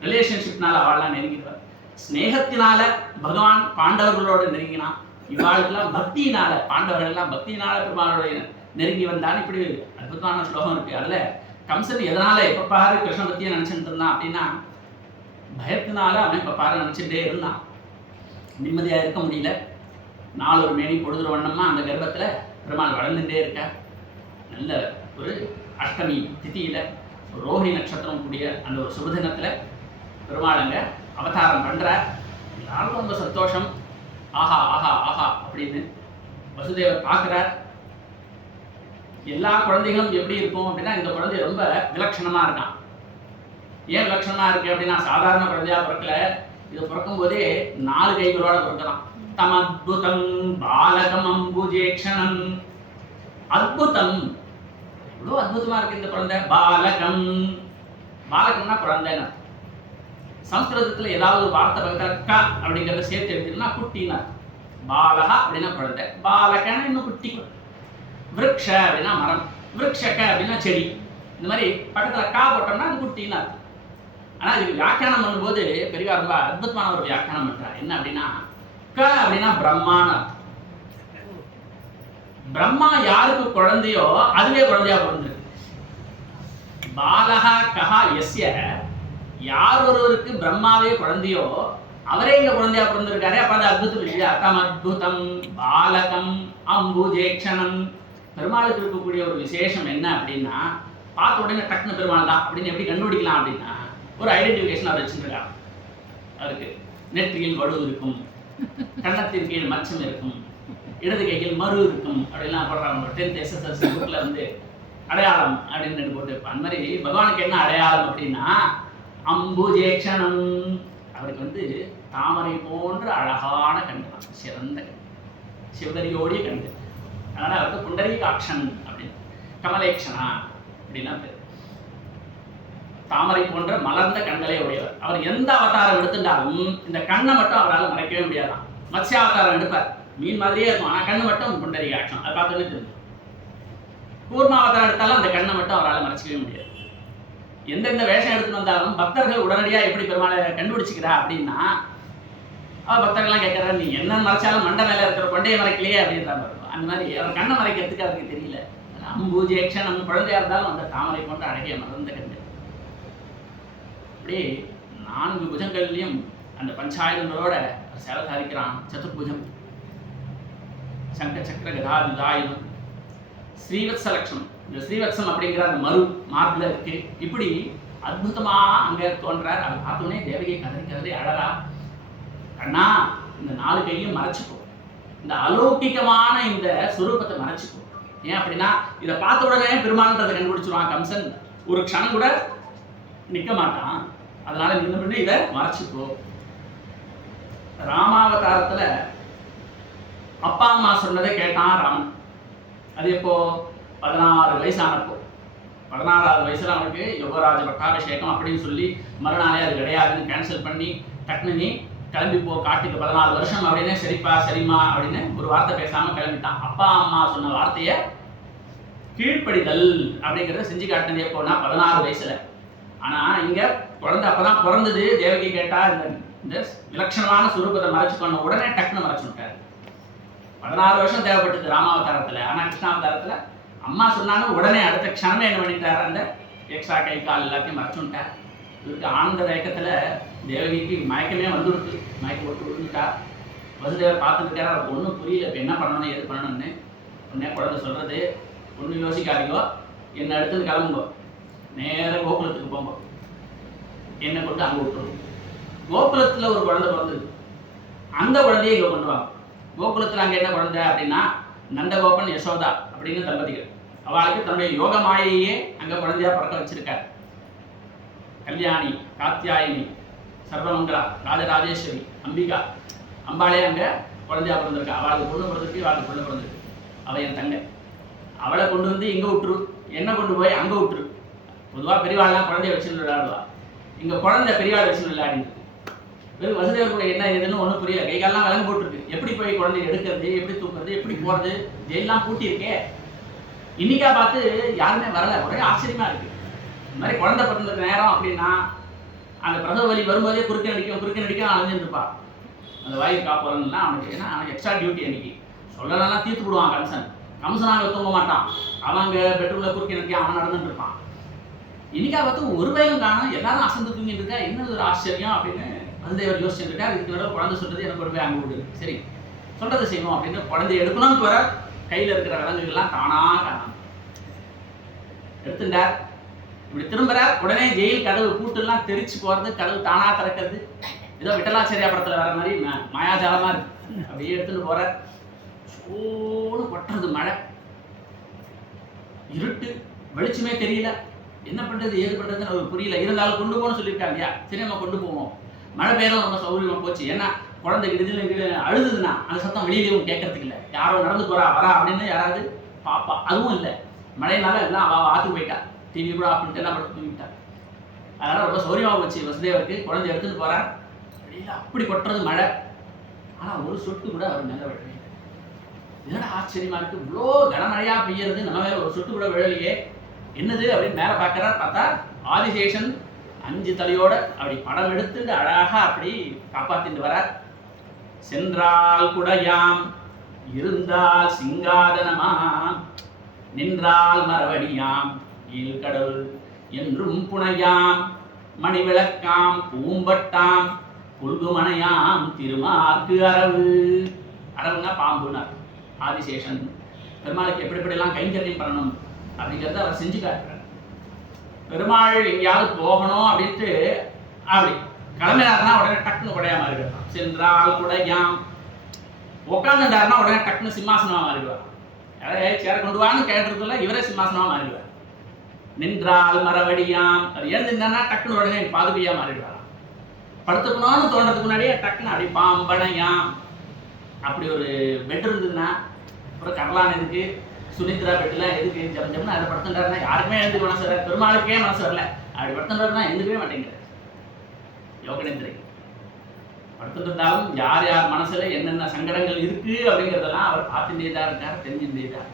ரிலேஷன்ஷிப்னால அவள்லாம் நெருங்கிடுவார். ஸ்நேகத்தினால பகவான் பாண்டவர்களோடு நெருங்கினான். இவாளுக்கெல்லாம் பக்தியினால, பாண்டவர்கள்லாம் பக்தியினால பெருமாளுடைய நெருங்கி வந்தான்னு இப்படி அற்புதமான ஸ்லோகம் இருக்கு. அதுல கம்சன் எதனால எப்ப பாரு கிருஷ்ண பத்தியே நினைச்சுட்டு இருந்தான் அப்படின்னா, பயத்தினால அவன் இப்ப பாரு நினைச்சுட்டே இருந்தான். நிம்மதியா இருக்க முடியல. நாள் ஒரு மேனி பொழுதுற வண்ணமா அந்த கர்ப்பத்துல பெருமாள் வளர்ந்துட்டே இருக்க. நல்ல ஒரு அஷ்டமி திதியில ரோஹிணி நட்சத்திரம் கூடிய அந்த ஒரு சுபதினத்துல பெருமாள் அங்க அவதாரம் பண்றார். எல்லாருக்கும் ரொம்ப சந்தோஷம். ஆஹா ஆஹா ஆஹா அப்படின்னு வசுதேவர் பார்க்கிறார். எல்லா குழந்தைகளும் எப்படி இருக்கும் அப்படின்னா, இந்த குழந்தை ரொம்ப விலட்சணமா இருக்கான். ஏன் விலட்சணமா இருக்கு அப்படின்னா, சாதாரண குழந்தையா பிறக்கல. இது பிறக்கும் போதே 4 கைகளோட பிறக்கலாம். தமத்புதம் பாலகம் அம்புஜேக்ஷணம். அத்புதம், எவ்வளோ அற்புதமா இருக்கு இந்த குழந்தை. பாலகம், பாலகம்னா குழந்தைன்னு. சம்ஸ்கிருதத்துல ஏதாவது வார்த்தை பக்கத்துல க அப்படிங்கிறத சேர்த்து எடுத்தீங்கன்னா குட்டினா. பாலகா அப்படின்னா குழந்தை, பாலகன்னா இன்னும் குட்டி. விருக்ஷ அப்படின்னா மரம், விருக்ஷக அப்படின்னா செடி. இந்த மாதிரி பக்கத்துல கா போட்டோம்னா அது குட்டின்னா. ஆனா இதுக்கு வியாக்கியானம் பண்ணும்போது பெரியவா ரொம்ப அற்புதமான ஒரு வியாக்கியானம் பண்றார். என்ன அப்படின்னா, க அப்படின்னா பிரம்மான அர்த்தம். பிரம்மா யாருக்கு குழந்தையோ அதுவே குழந்தையா பிறந்திருக்கு. பாலகா கஹா எஸ்ய, யார் ஒருவருக்கு பிரம்மாவே குழந்தையோ அவரே இங்க குழந்தையா பிறந்திருக்காரு. அப்ப அது அற்புதம் இல்லையா? தம் அத்புதம் பாலகம் அம்புஜேக்ஷணம். பெருமாளுக்கு இருக்கக்கூடிய ஒரு விசேஷம் என்ன அப்படின்னா, பார்த்த உடனே டக்குனு பெருமாள் தான் அப்படின்னு எப்படி கண்டுபிடிக்கலாம் அப்படின்னா, ஒரு ஐடென்டிஃபிகேஷன் அவர் வச்சுருக்காங்க. அவருக்கு நெற்றியில் வடு இருக்கும், கன்னத்தின் கீழ் மச்சம் இருக்கும், இடது கையில் மறு இருக்கும் அப்படிலாம் போடுறாங்க. 10th SSLC புக்கில் வந்து அடையாளம் அப்படின்னு போட்டு அந்த மாதிரி பகவானுக்கு என்ன அடையாளம் அப்படின்னா அம்புஜேக்ஷணம். அவருக்கு வந்து தாமரை போன்ற அழகான கண்கள், சிறந்த கண், சிவகரியோடைய கண்கள். அதனால அவருக்கு புண்டரீகாட்சன் அப்படின்னு, கமலேக்ஷனா அப்படின்னா பேர். தாமரை போன்ற மலர்ந்த கண்களை உடையவர். அவர் எந்த அவதாரம் எடுத்துட்டாலும் இந்த கண்ணை மட்டும் அவரால் மறைக்கவே முடியாதான். மத்ஸ்ய அவதாரம் எடுப்பார், மீன் மாதிரியே இருக்கும், ஆனால் கண்ணு மட்டும் புண்டரீகாட்சம். அதை பார்த்தோன்னே தெரியும். கூர்மாவதாரம் எடுத்தாலும் அந்த கண்ணை மட்டும் அவரால் மறைச்சிக்கவே முடியாது. எந்தெந்த வேஷம் எடுத்துட்டு வந்தாலும் பக்தர்கள் உடனடியாக எப்படி பெருமாளை கண்டுபிடிச்சிக்கிறா அப்படின்னா, பக்தர்கள்லாம் கேட்கறா, நீ என்ன மறைச்சாலும் மண்டை மேலே இருக்கிற கொண்டையை மறைக்கலையே அப்படின்ற மாதிரி. அந்த மாதிரி அவர் கண்ணை மறைக்கிறதுக்கு அவருக்கு தெரியல. அம்புஜேக்ஷணம், குழந்தையா இருந்தாலும் அந்த தாமரை போன்ற அழகிய மலர்ந்த கண்டு. அப்படி 4 புஜங்கள்லையும் அந்த பஞ்சாயுதங்களோட சேவை சாதிக்கிறான். சதுர்புஜம், சங்க சக்கர கதாயுதாயுதம், ஸ்ரீவத்சலட்சம். இந்த ஸ்ரீவத்சம் அப்படிங்கிற அந்த மறு மார்பில் இருக்கு. இப்படி அற்புதமா அங்க தோன்றார். அதை பார்த்தோன்னே தேவகி கதறி கதறி அழறா, கண்ணா இந்த 4 கையும் மறைச்சிக்கோ, இந்த அலௌகிகமான இந்த சுரூபத்தை மறைச்சிக்கோ. ஏன் அப்படின்னா இதை பார்த்த உடனே பெருமாள்ன்றதை கண்டுபிடிச்சிருவான் கம்சன். ஒரு க்ஷணம் கூட நிற்க மாட்டான். அதனால நீ என்ன பண்ணு, இதை மறைச்சிக்கோ. ராமாவதாரத்துல அப்பா அம்மா சொன்னதை கேட்டான் ராமன். அது எப்போ 16 வயசானப்போ. 16வது வயசுல அவனுக்கு யுவராஜ பட்டாபிஷேகம் அப்படின்னு சொல்லி மறுநாளே அது கிடையாதுன்னு கேன்சல் பண்ணி, டக்குனு நீ கிளம்பி போ காட்டுக்கு, 14 வருஷம் அப்படின்னு சரிப்பா சரிம்மா அப்படின்னு ஒரு வார்த்தை பேசாம கிளம்பிட்டான். அப்பா அம்மா சொன்ன வார்த்தையை கீழ்ப்படிதல் அப்படிங்கிறத செஞ்சு காட்டினது எப்போனா 16 வயசுல. ஆனா இங்க குழந்தை அப்பதான் பிறந்தது. தேவகி கேட்டா இந்த விலட்சணமான சுரூபத்தை மறைச்சு பண்ண உடனே டக்குன்னு மறைச்சு விட்டாரு. 16 வருஷம் தேவைப்பட்டது ராமாவதாரத்துல. ஆனா கிருஷ்ணாவதாரத்துல அம்மா சொன்னாலும் உடனே அடுத்த க்ஷணமே என்ன பண்ணிட்டாரு, அந்த எக்ஸ்ட்ரா கை கால் எல்லாத்தையும் மறைச்சு விட்டார். இவருக்கு ஆனந்த வேகத்துல தேவகிக்கு மயக்கமே வந்துடுச்சு. மயக்கம் போட்டு விழுந்துட்டா. வசுதேவர் பார்த்துருக்காரு, அவருக்கு ஒன்றும் புரியல இப்போ என்ன பண்ணணும் எது பண்ணணும்னு. உடனே குழந்தை சொல்றது, ஒன்றும் யோசிக்காதீங்கோ, என்னை எடுத்துன்னு கிளம்புங்கோ, நேராக கோகுலத்துக்கு போங்க, என்னை கொண்டு அங்கே விட்டுருவோம். கோகுலத்தில் ஒரு குழந்தை பிறந்தது, அந்த குழந்தையை இங்கே கொண்டு வாங்க. கோகுலத்தில் அங்கே என்ன குழந்தை அப்படின்னா நந்தகோபன் யசோதா அப்படின்னு தம்பதிகள். அவளுக்கு தன்னுடைய யோக மாயையே அங்கே குழந்தையா பிறக்க வச்சிருக்கார். கல்யாணி, காத்தியாயினி, சர்வமங்கலா, ராஜராஜேஸ்வரி, அம்பிகா, அம்பாளே அங்கே குழந்தையா பிறந்திருக்கா. அவளுக்கு பொண்ணு பிறந்திருக்கு, அவளுக்கு பொண்ணு பிறந்திருக்கு. அவள் என் தங்கை. அவளை கொண்டு வந்து இங்கே விட்டுரு, என்ன கொண்டு போய் அங்கே விட்டுரு. பொதுவாக பெரியவாள்லாம் குழந்தைய வச்சுன்னு விளையாடுவா. இங்கே குழந்தை பெரியவாள் வச்சுன்னு விளையாடிருக்கு. வெறும் வசுதேவர் கூட என்ன ஏதுன்னு ஒன்றும் புரியல. கைகாலெலாம் விலங்கு போட்டுருக்கு. எப்படி போய் குழந்தைய எடுக்கிறது, எப்படி தூக்குறது, எப்படி போகிறது, ஜெயிலாம் பூட்டியிருக்கே. இன்னைக்கா பார்த்து யாருமே வரல. ஒரே ஆச்சரியமா இருக்கு. இந்த மாதிரி குழந்தை பிறந்த நேரம் அப்படின்னா அந்த பிரசவ வலி வரும்போதே குறுக்க நடிக்கும் அலைஞ்சிருப்பா. அந்த வாயு காப்போம்லாம் அவனுக்கு, ஏன்னா அவனுக்கு எக்ஸ்ட்ரா டியூட்டி. அன்னைக்கு சொல்லலாம் தீர்த்து விடுவான் கம்சன். கம்சனாக தூங்க மாட்டான். அவங்க பெட்ரூம்ல குறுக்க நடிக்க அவன் நடந்துட்டு இருப்பான். இன்னைக்கா பார்த்து ஒரு வயலும் காணும், எல்லாரும் அசந்து தூங்கிட்டு இருக்கா. என்ன ஒரு ஆச்சரியம் அப்படின்னு வசுதேவர் யோசிச்சுட்டு இருக்கா. இதுக்கு விட குழந்தை சொல்றது எனக்கு ஒரு போய் அங்கே விடு, சரி சொல்றதை செய்வோம் அப்படின்னு குழந்தைய எடுக்கணும்னு வர கையில் இருக்கிற விலங்குகள்லாம் தானா காணும் எடுத்துட்டார். இப்படி திரும்புறார். உடனே ஜெயில் கதவு பூட்டுலாம் தெரிச்சு போறது, கதவு தானா திறக்கிறது. ஏதோ விட்டலாச்சரியா படத்துல வர மாதிரி மாயாஜாலமா இருக்கு. அப்படியே எடுத்துட்டு போற. சோன்னு கொட்டுறது மழை, இருட்டு, வெளிச்சமே தெரியல. என்ன பண்றது ஏது பண்றதுன்னு அவருக்கு புரியல. இருந்தாலும் கொண்டு போகணும்னு சொல்லியிருக்காங்க இல்லையா, சரி நம்ம கொண்டு போவோம். மழை பெய்யறதும் ரொம்ப சௌகரியமா போச்சு. ஏன்னா குழந்தை இதில் அழுதுதுன்னா அந்த சத்தம் வெளியிலேயும் கேட்கறதுக்கு இல்லை. யாரோ நடந்து போறா வரா அப்படின்னு யாராவது பாப்பா, அதுவும் இல்லை. மழையினால எல்லாம் அவ ஆத்துக்கு போயிட்டா. டிவி கூட ஆஃப் பண்ணிட்டு எல்லாம் படுத்து தூங்கிட்டா. அதனால ரொம்ப சௌரியமா போச்சு வசுதேவருக்கு. குழந்தை எடுத்துட்டு போறார். வெளியில அப்படி கொட்டுறது மழை. ஆனா ஒரு சொட்டு கூட அவர் மேல விழலையே. இதோட ஆச்சரியமா இருக்கு. இவ்வளோ கனமழையா பெய்யறது, நம்ம மேல ஒரு சொட்டு கூட விழலையே, என்னது அப்படின்னு மேல பார்க்கறார். பார்த்தா ஆதிசேஷன் 5 தலையோட அப்படி படம் எடுத்துட்டு அழகா அப்படி காப்பாத்திட்டு வர. சென்றால் குடையாம் இருந்தால் சிங்காதனமாம் நின்றால் மரவடியாம் ஈழ்கடவுள் என்றும் புனையாம் மணிவிளக்காம் பூம்பட்டாம் புல்குமனையாம் திருமார்க்கு அரவு. அரவுன்னா பாம்புனா ஆதிசேஷன். பெருமாளுக்கு எப்படிலாம் கைங்கரியம் பண்ணணும் அப்படிங்கிறத அவர் செஞ்சு காட்டுறார். பெருமாள் எங்கேயாவது போகணும் அப்படின்ட்டு அப்படி கிளம்பினார்னா உடனே டக்குன்னு குடையா மாறிடுவார். சென்றால் குடையாம். உட்காந்துட்டாருன்னா உடனே டக்குன்னு சிம்மாசனமா மாறிடுவார். யாராவது சேர கொண்டு வான்னு கேட்டுறதுல இவரே சிம்மாசனமா மாறிடுவார். நின்றால் மரவடியாம். அது எழுந்திருந்தானா டக்குன்னு உடனே பாதுகையா மாறிடுவார். படுத்துக்கணும்னு தோன்றதுக்கு முன்னாடியே டக்குன்னு அப்படி பாம்பனையாம். அப்படி ஒரு பெட் இருந்ததுன்னா அப்புறம் கரலான் எதுக்கு, சுனித்ரா பெட்லாம் எதுக்கு, ஜம் ஜம்னு அதை படுத்துட்டாருன்னா யாருக்குமே எழுந்துக்க மனசு வரல. பெருமாளுக்கே மனசு வரல. அப்படி படுத்துட்டாருன்னா எழுந்துக்கவே மாட்டேங்கிறார். யோகநேந்திரை படுத்துட்டு இருந்தாலும் யார் யார் மனசுல என்னென்ன சங்கடங்கள் இருக்கு அப்படிங்கிறதெல்லாம் அவர் பார்த்துட்டே தான் இருக்கார், தெரிஞ்சுட்டே தான்.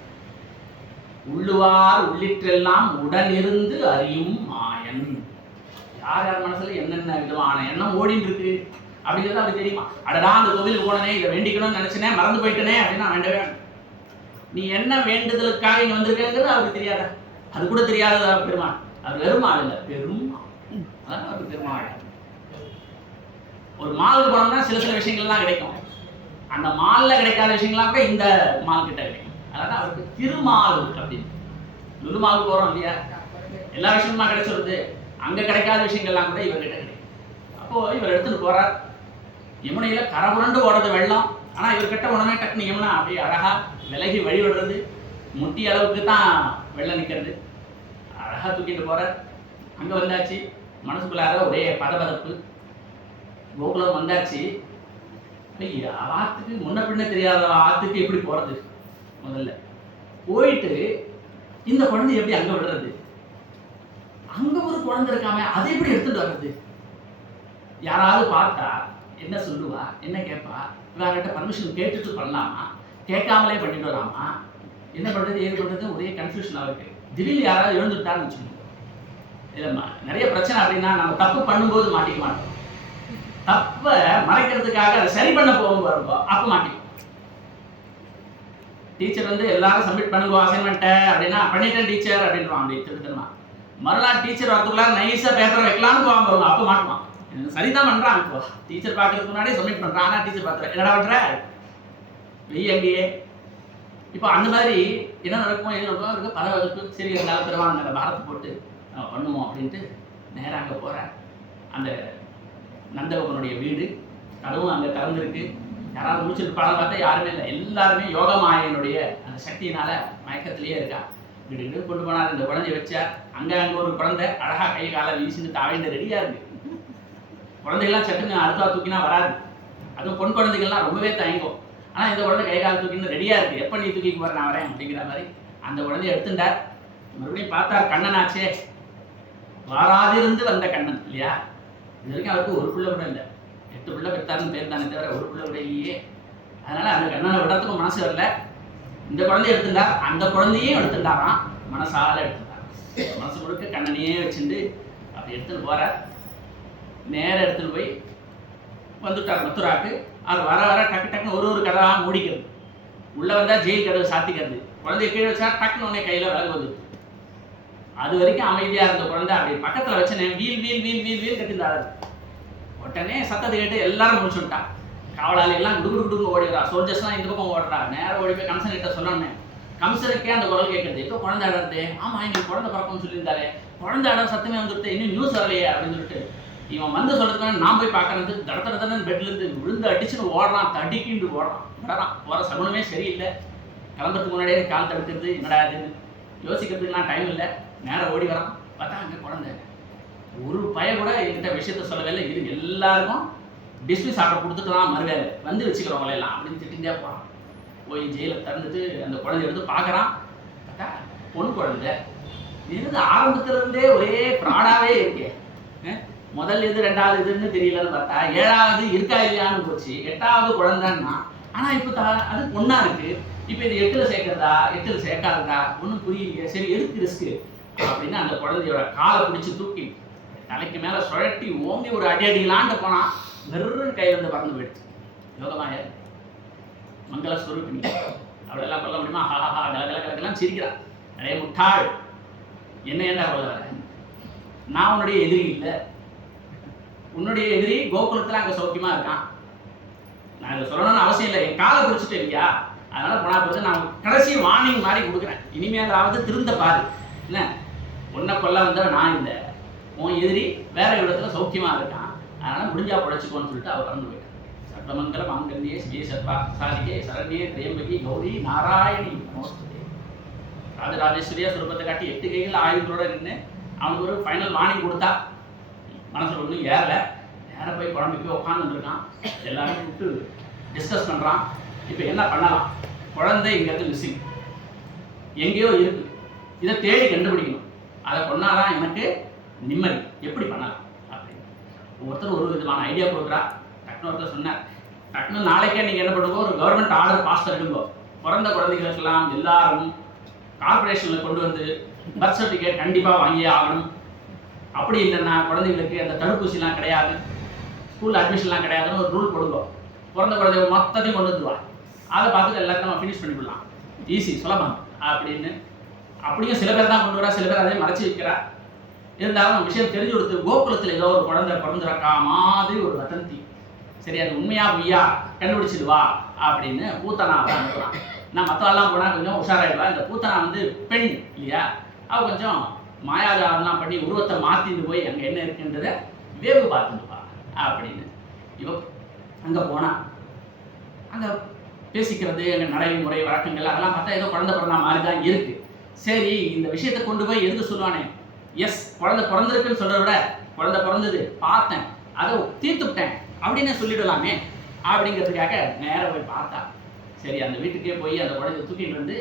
உள்ளுவார் உள்ளிட்டெல்லாம் உடனிருந்து அறியும் மாயன். யார் யார் மனசுல என்னென்ன விதமான எண்ணம் ஓடின்னு இருக்கு அப்படிங்கிறது அவருக்கு தெரியுமா? அடடா அந்த கோவிலுக்கு போனனே, இதை வேண்டிக்கணும்னு நினைச்சனே, மறந்து போயிட்டனே அப்படின்னா வேண்டவே. நீ என்ன வேண்டுதலுக்காக இங்க வந்திருக்கேங்கிறது அவருக்கு தெரியாதா? அது கூட தெரியாததா பெருமாள்? அவர் வெறுமாள் இல்லை, பெருமாள். அதான் அவருக்கு பெருமாள். ஒரு மாலுக்கு போனோம்னா சில விஷயங்கள்லாம் கிடைக்கும். அந்த மால்ல கிடைக்காத விஷயங்கள்லாம் கூட இந்த மால் கிட்ட கிடைக்கும். அதனால அவருக்கு திருமால் அப்படின்னு. லுலுமாலுக்கு போறோம் இல்லையா, எல்லா விஷயமுமா கிடைச்சிருது. அங்க கிடைக்காத விஷயங்கள்லாம் கூட இவர்கிட்ட கிடைக்கும். அப்போ இவர் எடுத்துட்டு போறார். யமுனையில கரபுரண்டு ஓடுறது வெள்ளம். ஆனா இவர்கிட்ட உடனே டக்குனு யமுனா அப்படியே அழகா விலகி வழி விடுறது. முட்டி அளவுக்கு தான் வெள்ளம் நிற்கிறது. அழகா தூக்கிட்டு போறார். அங்க வந்தாச்சு. மனசுக்குள்ளார ஒரே பதபதப்பு. கோகுலம் வந்தாச்சு. ஆத்துக்கு முன்ன பின்ன தெரியாத ஆத்துக்கு எப்படி போறது? முதல்ல போயிட்டு இந்த குழந்தை எப்படி அங்க விடுறது? அங்க ஒரு குழந்தை இருக்காம அதை எப்படி எடுத்துட்டு வர்றது? யாராவது பார்த்தா என்ன சொல்லுவா, என்ன கேட்பா? இவர்கிட்ட பர்மிஷன் கேட்டுட்டு பண்ணலாமா, கேட்காமலே பண்ணிட்டு வரலாமா? என்ன பண்றது, ஏது பண்றது, ஒரே கன்ஃபியூஷனா இருக்கு. திடீர்னு யாராவது எழுந்துட்டான்னு வச்சுக்கோங்க. இல்லைம்மா, நிறைய பிரச்சனை அப்படின்னா நம்ம தப்பு பண்ணும்போது மாட்டிக்க மாட்டோம். தப்ப மறைக்கிறதுக்காக அதை சரி பண்ண போகும்போது அப்ப மாட்டிக்கும். டீச்சர் வந்து எல்லாரும் சப்மிட் பண்ணுங்க அசைன்மெண்ட்டை அப்படின்னா பண்ணிட்டேன் டீச்சர் அப்படின்வான். அப்படி திருத்தமா மறுநாள் டீச்சர் வரதுக்குள்ள நைஸா பேப்பர் வைக்கலாம்னு போவாங்க வருவாங்க. அப்ப மாட்டுவான். சரிதான் பண்றான். இப்போ டீச்சர் பார்க்கறதுக்கு முன்னாடி சப்மிட் பண்றான். ஆனா டீச்சர் பார்த்துற என்னடா பண்ற வெய்ய அங்கேயே. இப்போ அந்த மாதிரி என்ன நடக்கும், எது நடக்கும் இருக்கு பல வகுப்பு. சரி இருந்தாலும் பெருமாள் பாரத்தை போட்டு பண்ணுவோம் அப்படின்ட்டு நேராக அங்கே போகிறேன். அந்த நந்தகோபனுடைய வீடு கதவும் அங்கே திறந்துருக்கு. யாராவது முடிச்சுட்டு படம் பார்த்தா யாருமே இல்லை. எல்லாருமே யோகமாயனுடைய அந்த சக்தியினால மயக்கத்திலேயே இருக்கா. வீடு கொண்டு போனார். இந்த குழந்தைய வச்சார். அங்கே ஒரு குழந்தை அழகாக கை காலை வீசிட்டு தாவிண்டு ரெடியாக இருக்கு. குழந்தைகள்லாம் சட்டுன்னு அடுத்தா தூக்கினா வராது. அதுவும் பொன் குழந்தைகள்லாம் ரொம்பவே தயங்கும். ஆனால் இந்த குழந்தை கை கால் தூக்கின்னு ரெடியாக இருக்குது. எப்போ நீ தூக்கிக்கு போகிற நான் வரேன் அப்படிங்கிற மாதிரி அந்த குழந்தைய எடுத்துட்டார். மறுபடியும் பார்த்தார். கண்ணனாச்சே, வாராதிருந்து வந்த கண்ணன் இல்லையா? இது வரைக்கும் அவருக்கு ஒரு பிள்ளை கூட இல்லை. 8 பிள்ளை பெற்றாருன்னு பேர் தானே தவிர ஒரு பிள்ளை கூட இல்லையே. அதனால அந்த கண்ணனை விடத்துக்கும் மனசு வரல. இந்த குழந்தைய எடுத்துட்டார். அந்த குழந்தையும் எடுத்துட்டாராம். மனசால எடுத்துட்டார். மனசு முழுக்க கண்ணனையே வச்சுட்டு அப்படி எடுத்துன்னு போறார். நேரம் எடுத்துன்னு போய் வந்துட்டார் மதுராக்கு. அவர் வர வர டக்கு டக்குன்னு ஒரு கதவாக மூடிக்கிறது. உள்ள வந்தா ஜெயில் கதவை சாத்திக்கிறது. குழந்தைய கீழே வச்சா டக்குன்னு உடனே கையில விலகு வந்து. அது வரைக்கும் அமைதியா இருந்த குழந்தை அப்படி பக்கத்துல வச்சனே வீல் வீல் வீல் வீல் வீல் கட்டிருந்தாரு. உடனே சத்தத்தை கேட்டு எல்லாரும் முடிச்சுட்டான். காவலாளி எல்லாம் குடு குடு குடுன்னு ஓடிடுறா. சோல்ஜர்ஸ்லாம் இந்த பக்கம் ஓடுறா. நேரம் ஓடி போய் கம்சன் கிட்ட சொல்லணும். கம்சனுக்கே அந்த குரல் கேட்கறது. இப்போ குழந்தை ஆடுறது. ஆமா இன்னைக்கு குழந்தை பிறக்கும்னு சொல்லியிருந்தாலே, குழந்தை ஆட சத்தமே வந்துட்டு இன்னும் நியூஸ் வரலையே அப்படின்னு சொல்லிட்டு இவன் வந்து சொல்றதுக்கான நான் போய் பார்க்கறது. தடத்தடத்தன பெட்ல இருந்து விழுந்து அடிச்சுன்னு ஓடுறான். தடிக்கிட்டு ஓடுறான். விடறான். போற சகுனமே சரியில்லை. கிளம்புறதுக்கு முன்னாடியே கால் தடுக்கிறது. என்னடா இதுன்னு யோசிக்கிறதுக்குலாம் டைம் இல்லை. நேரம் ஓடி வரான். பார்த்தா அங்கே குழந்தை. ஒரு பய கூட என்கிட்ட விஷயத்த சொல்லவே இல்லை. இது எல்லாருக்கும் டிஸ்மிஸ் ஆர்டர் கொடுத்துட்டுலாம் மறுவேலை வந்து வச்சுக்கிறவங்கள எல்லாம் அப்படின்னு திட்டிகிட்டே போகிறான். போய் ஜெயிலை திறந்துட்டு அந்த குழந்தைய எடுத்து பார்க்குறான். பார்த்தா பொன் குழந்தை. இது ஆரம்பத்துல இருந்தே ஒரே ப்ராடாவே இருக்கே. முதல் இது 2வது இதுன்னு தெரியலன்னு பார்த்தா 7வது இருக்கா இல்லையான்னு போச்சு. 8வது குழந்தைன்னா ஆனா இப்போ அது பொண்ணா இருக்கு. இப்போ இது 8ல் சேர்க்கிறதா 8ல் சேர்க்காததா ஒன்றும் புரியலையே. சரி எதுக்கு ரிஸ்க்கு அப்படின்னு அந்த குழந்தையோட காலை பிடிச்சி தூக்கி தலைக்கு மேலே சுழட்டி ஓங்கி ஒரு அடி அடிக்கலான்ட்டு போனான். வெறும் கையில் இருந்து பறந்து போயிடுச்சு. யோகமாய மங்கள ஸ்வரூபிணி அவளெல்லாம் கொல்ல முடியுமா? ஹாஹா கலகலக்கெல்லாம் சிரிக்கிறான். நிறைய முட்டாள், என்ன என்ன கொள்ள வர? நான் உன்னுடைய எதிரி இல்லை. உன்னுடைய எதிரி கோகுலத்தில் அங்கே சௌக்கியமா இருக்கான். நான் இதை சொல்லணும்னு அவசியம் இல்லை. என் காலை பிடிச்சிட்டு இருக்கியா, அதனால போனா போது நான் கடைசி வார்னிங் மாதிரி கொடுக்குறேன். இனிமேலாவது திருந்த பாரு. என்ன உன்னை கொல்ல வந்த நான் இல்லை, உன் எதிரி வேற இடத்துல சௌக்கியமா இருக்கான், அதனால முடிஞ்சா புடைச்சிக்கோன்னு சொல்லிட்டு அவள் பறந்து போயிட்டான். சர்வமங்கல மாங்கல்யே சிவே சர்வா சாதிகே சரண்யே திரியம்பகி கௌரி நாராயணி நமோஸ்துதே. ராஜராஜேஸ்வரியா சுரூபத்தை காட்டி 8 கைகள் ஆயுதத்தோட நின்று அவனுக்கு ஒரு ஃபைனல் வார்னிங் கொடுத்தா. மனசில் ஒன்றும் ஏறல. நேரம் போய் குழம்பு போய் உட்காந்துருக்கான். எல்லாரும் கூப்பிட்டு டிஸ்கஸ் பண்ணுறான். இப்போ என்ன பண்ணலாம்? குழந்தை இங்கேருந்து மிஸ்ஸிங், எங்கேயோ இருக்கு, இதை தேடி கண்டுபிடிக்கணும். அதை கொண்டாதான் எனக்கு நிம்மதி. எப்படி பண்ணலாம் அப்படின்னு ஒவ்வொருத்தரும் ஒரு விதமான ஐடியா கொடுக்குறா. டக்குனு ஒருத்தர் சொன்னார், டக்குனு நாளைக்கே நீங்கள் என்ன பண்ணுங்க, ஒரு கவர்மெண்ட் ஆர்டர் பாஸ் பண்ணிடுங்க. பிறந்த குழந்தைகளுக்கெல்லாம் எல்லாரும் கார்பரேஷனில் கொண்டு வந்து பர்த் சர்டிஃபிகேட் கண்டிப்பாக வாங்கியே ஆகணும். அப்படி இல்லைன்னா குழந்தைங்களுக்கு அந்த தடுப்பூசிலாம் கிடையாது, ஸ்கூல் அட்மிஷன்லாம் கிடையாதுன்னு ஒரு ரூல் போடுங்க. பிறந்த குழந்தைங்க மொத்தத்தையும் கொண்டு வந்துடுவாங்க. அதை பார்த்துட்டு எல்லாத்தையும் நம்ம ஃபினிஷ் பண்ணிவிடலாம், ஈஸி சுலபம் அப்படின்னு. அப்படியும் சில பேர் தான் கொண்டு வரா, சில பேர் அதே மறைச்சி வைக்கிறா. இருந்தாலும் விஷயம் தெரிஞ்சு கொடுத்து கோகுலத்தில் ஏதோ ஒரு குழந்தை பிறந்திருக்கா மாதிரி ஒரு வதந்தி. சரி, அது உண்மையா பொய்யா கண்டுபிடிச்சிடுவா அப்படின்னு பூத்தனாவை அனுப்புகிறான். நான் மற்றவெல்லாம் போனால் கொஞ்சம் உஷாராயிடுவா. இந்த பூத்தனா வந்து பெண் இல்லையா, அவள் கொஞ்சம் மாயாஜாலம்லாம் பண்ணி உருவத்தை மாற்றிட்டு போய் அங்கே என்ன இருக்குன்றதை வேவு பார்த்துட்டுப்பா அப்படின்னு. இவ அங்கே போனால் அங்கே பேசிக்கிறது, அங்கே நடைமுறை வழக்கங்கள் அதெல்லாம் பார்த்தா ஏதோ குழந்தை பிறந்தா மாதிரி தான் இருக்குது. சரி, இந்த விஷயத்தை கொண்டு போய் எதுக்கு சொல்லுவானே, எஸ் குழந்தை பிறந்திருக்குன்னு சொல்கிறத விட குழந்தை பிறந்தது பார்த்தேன், அதை தீர்த்துவிட்டேன் அப்படின்னு சொல்லிடலாமே அப்படிங்கிறதுக்காக நேராக போய் பார்த்தா. சரி, அந்த வீட்டுக்கே போய் அந்த குழந்தைய தூக்கிட்டு வந்து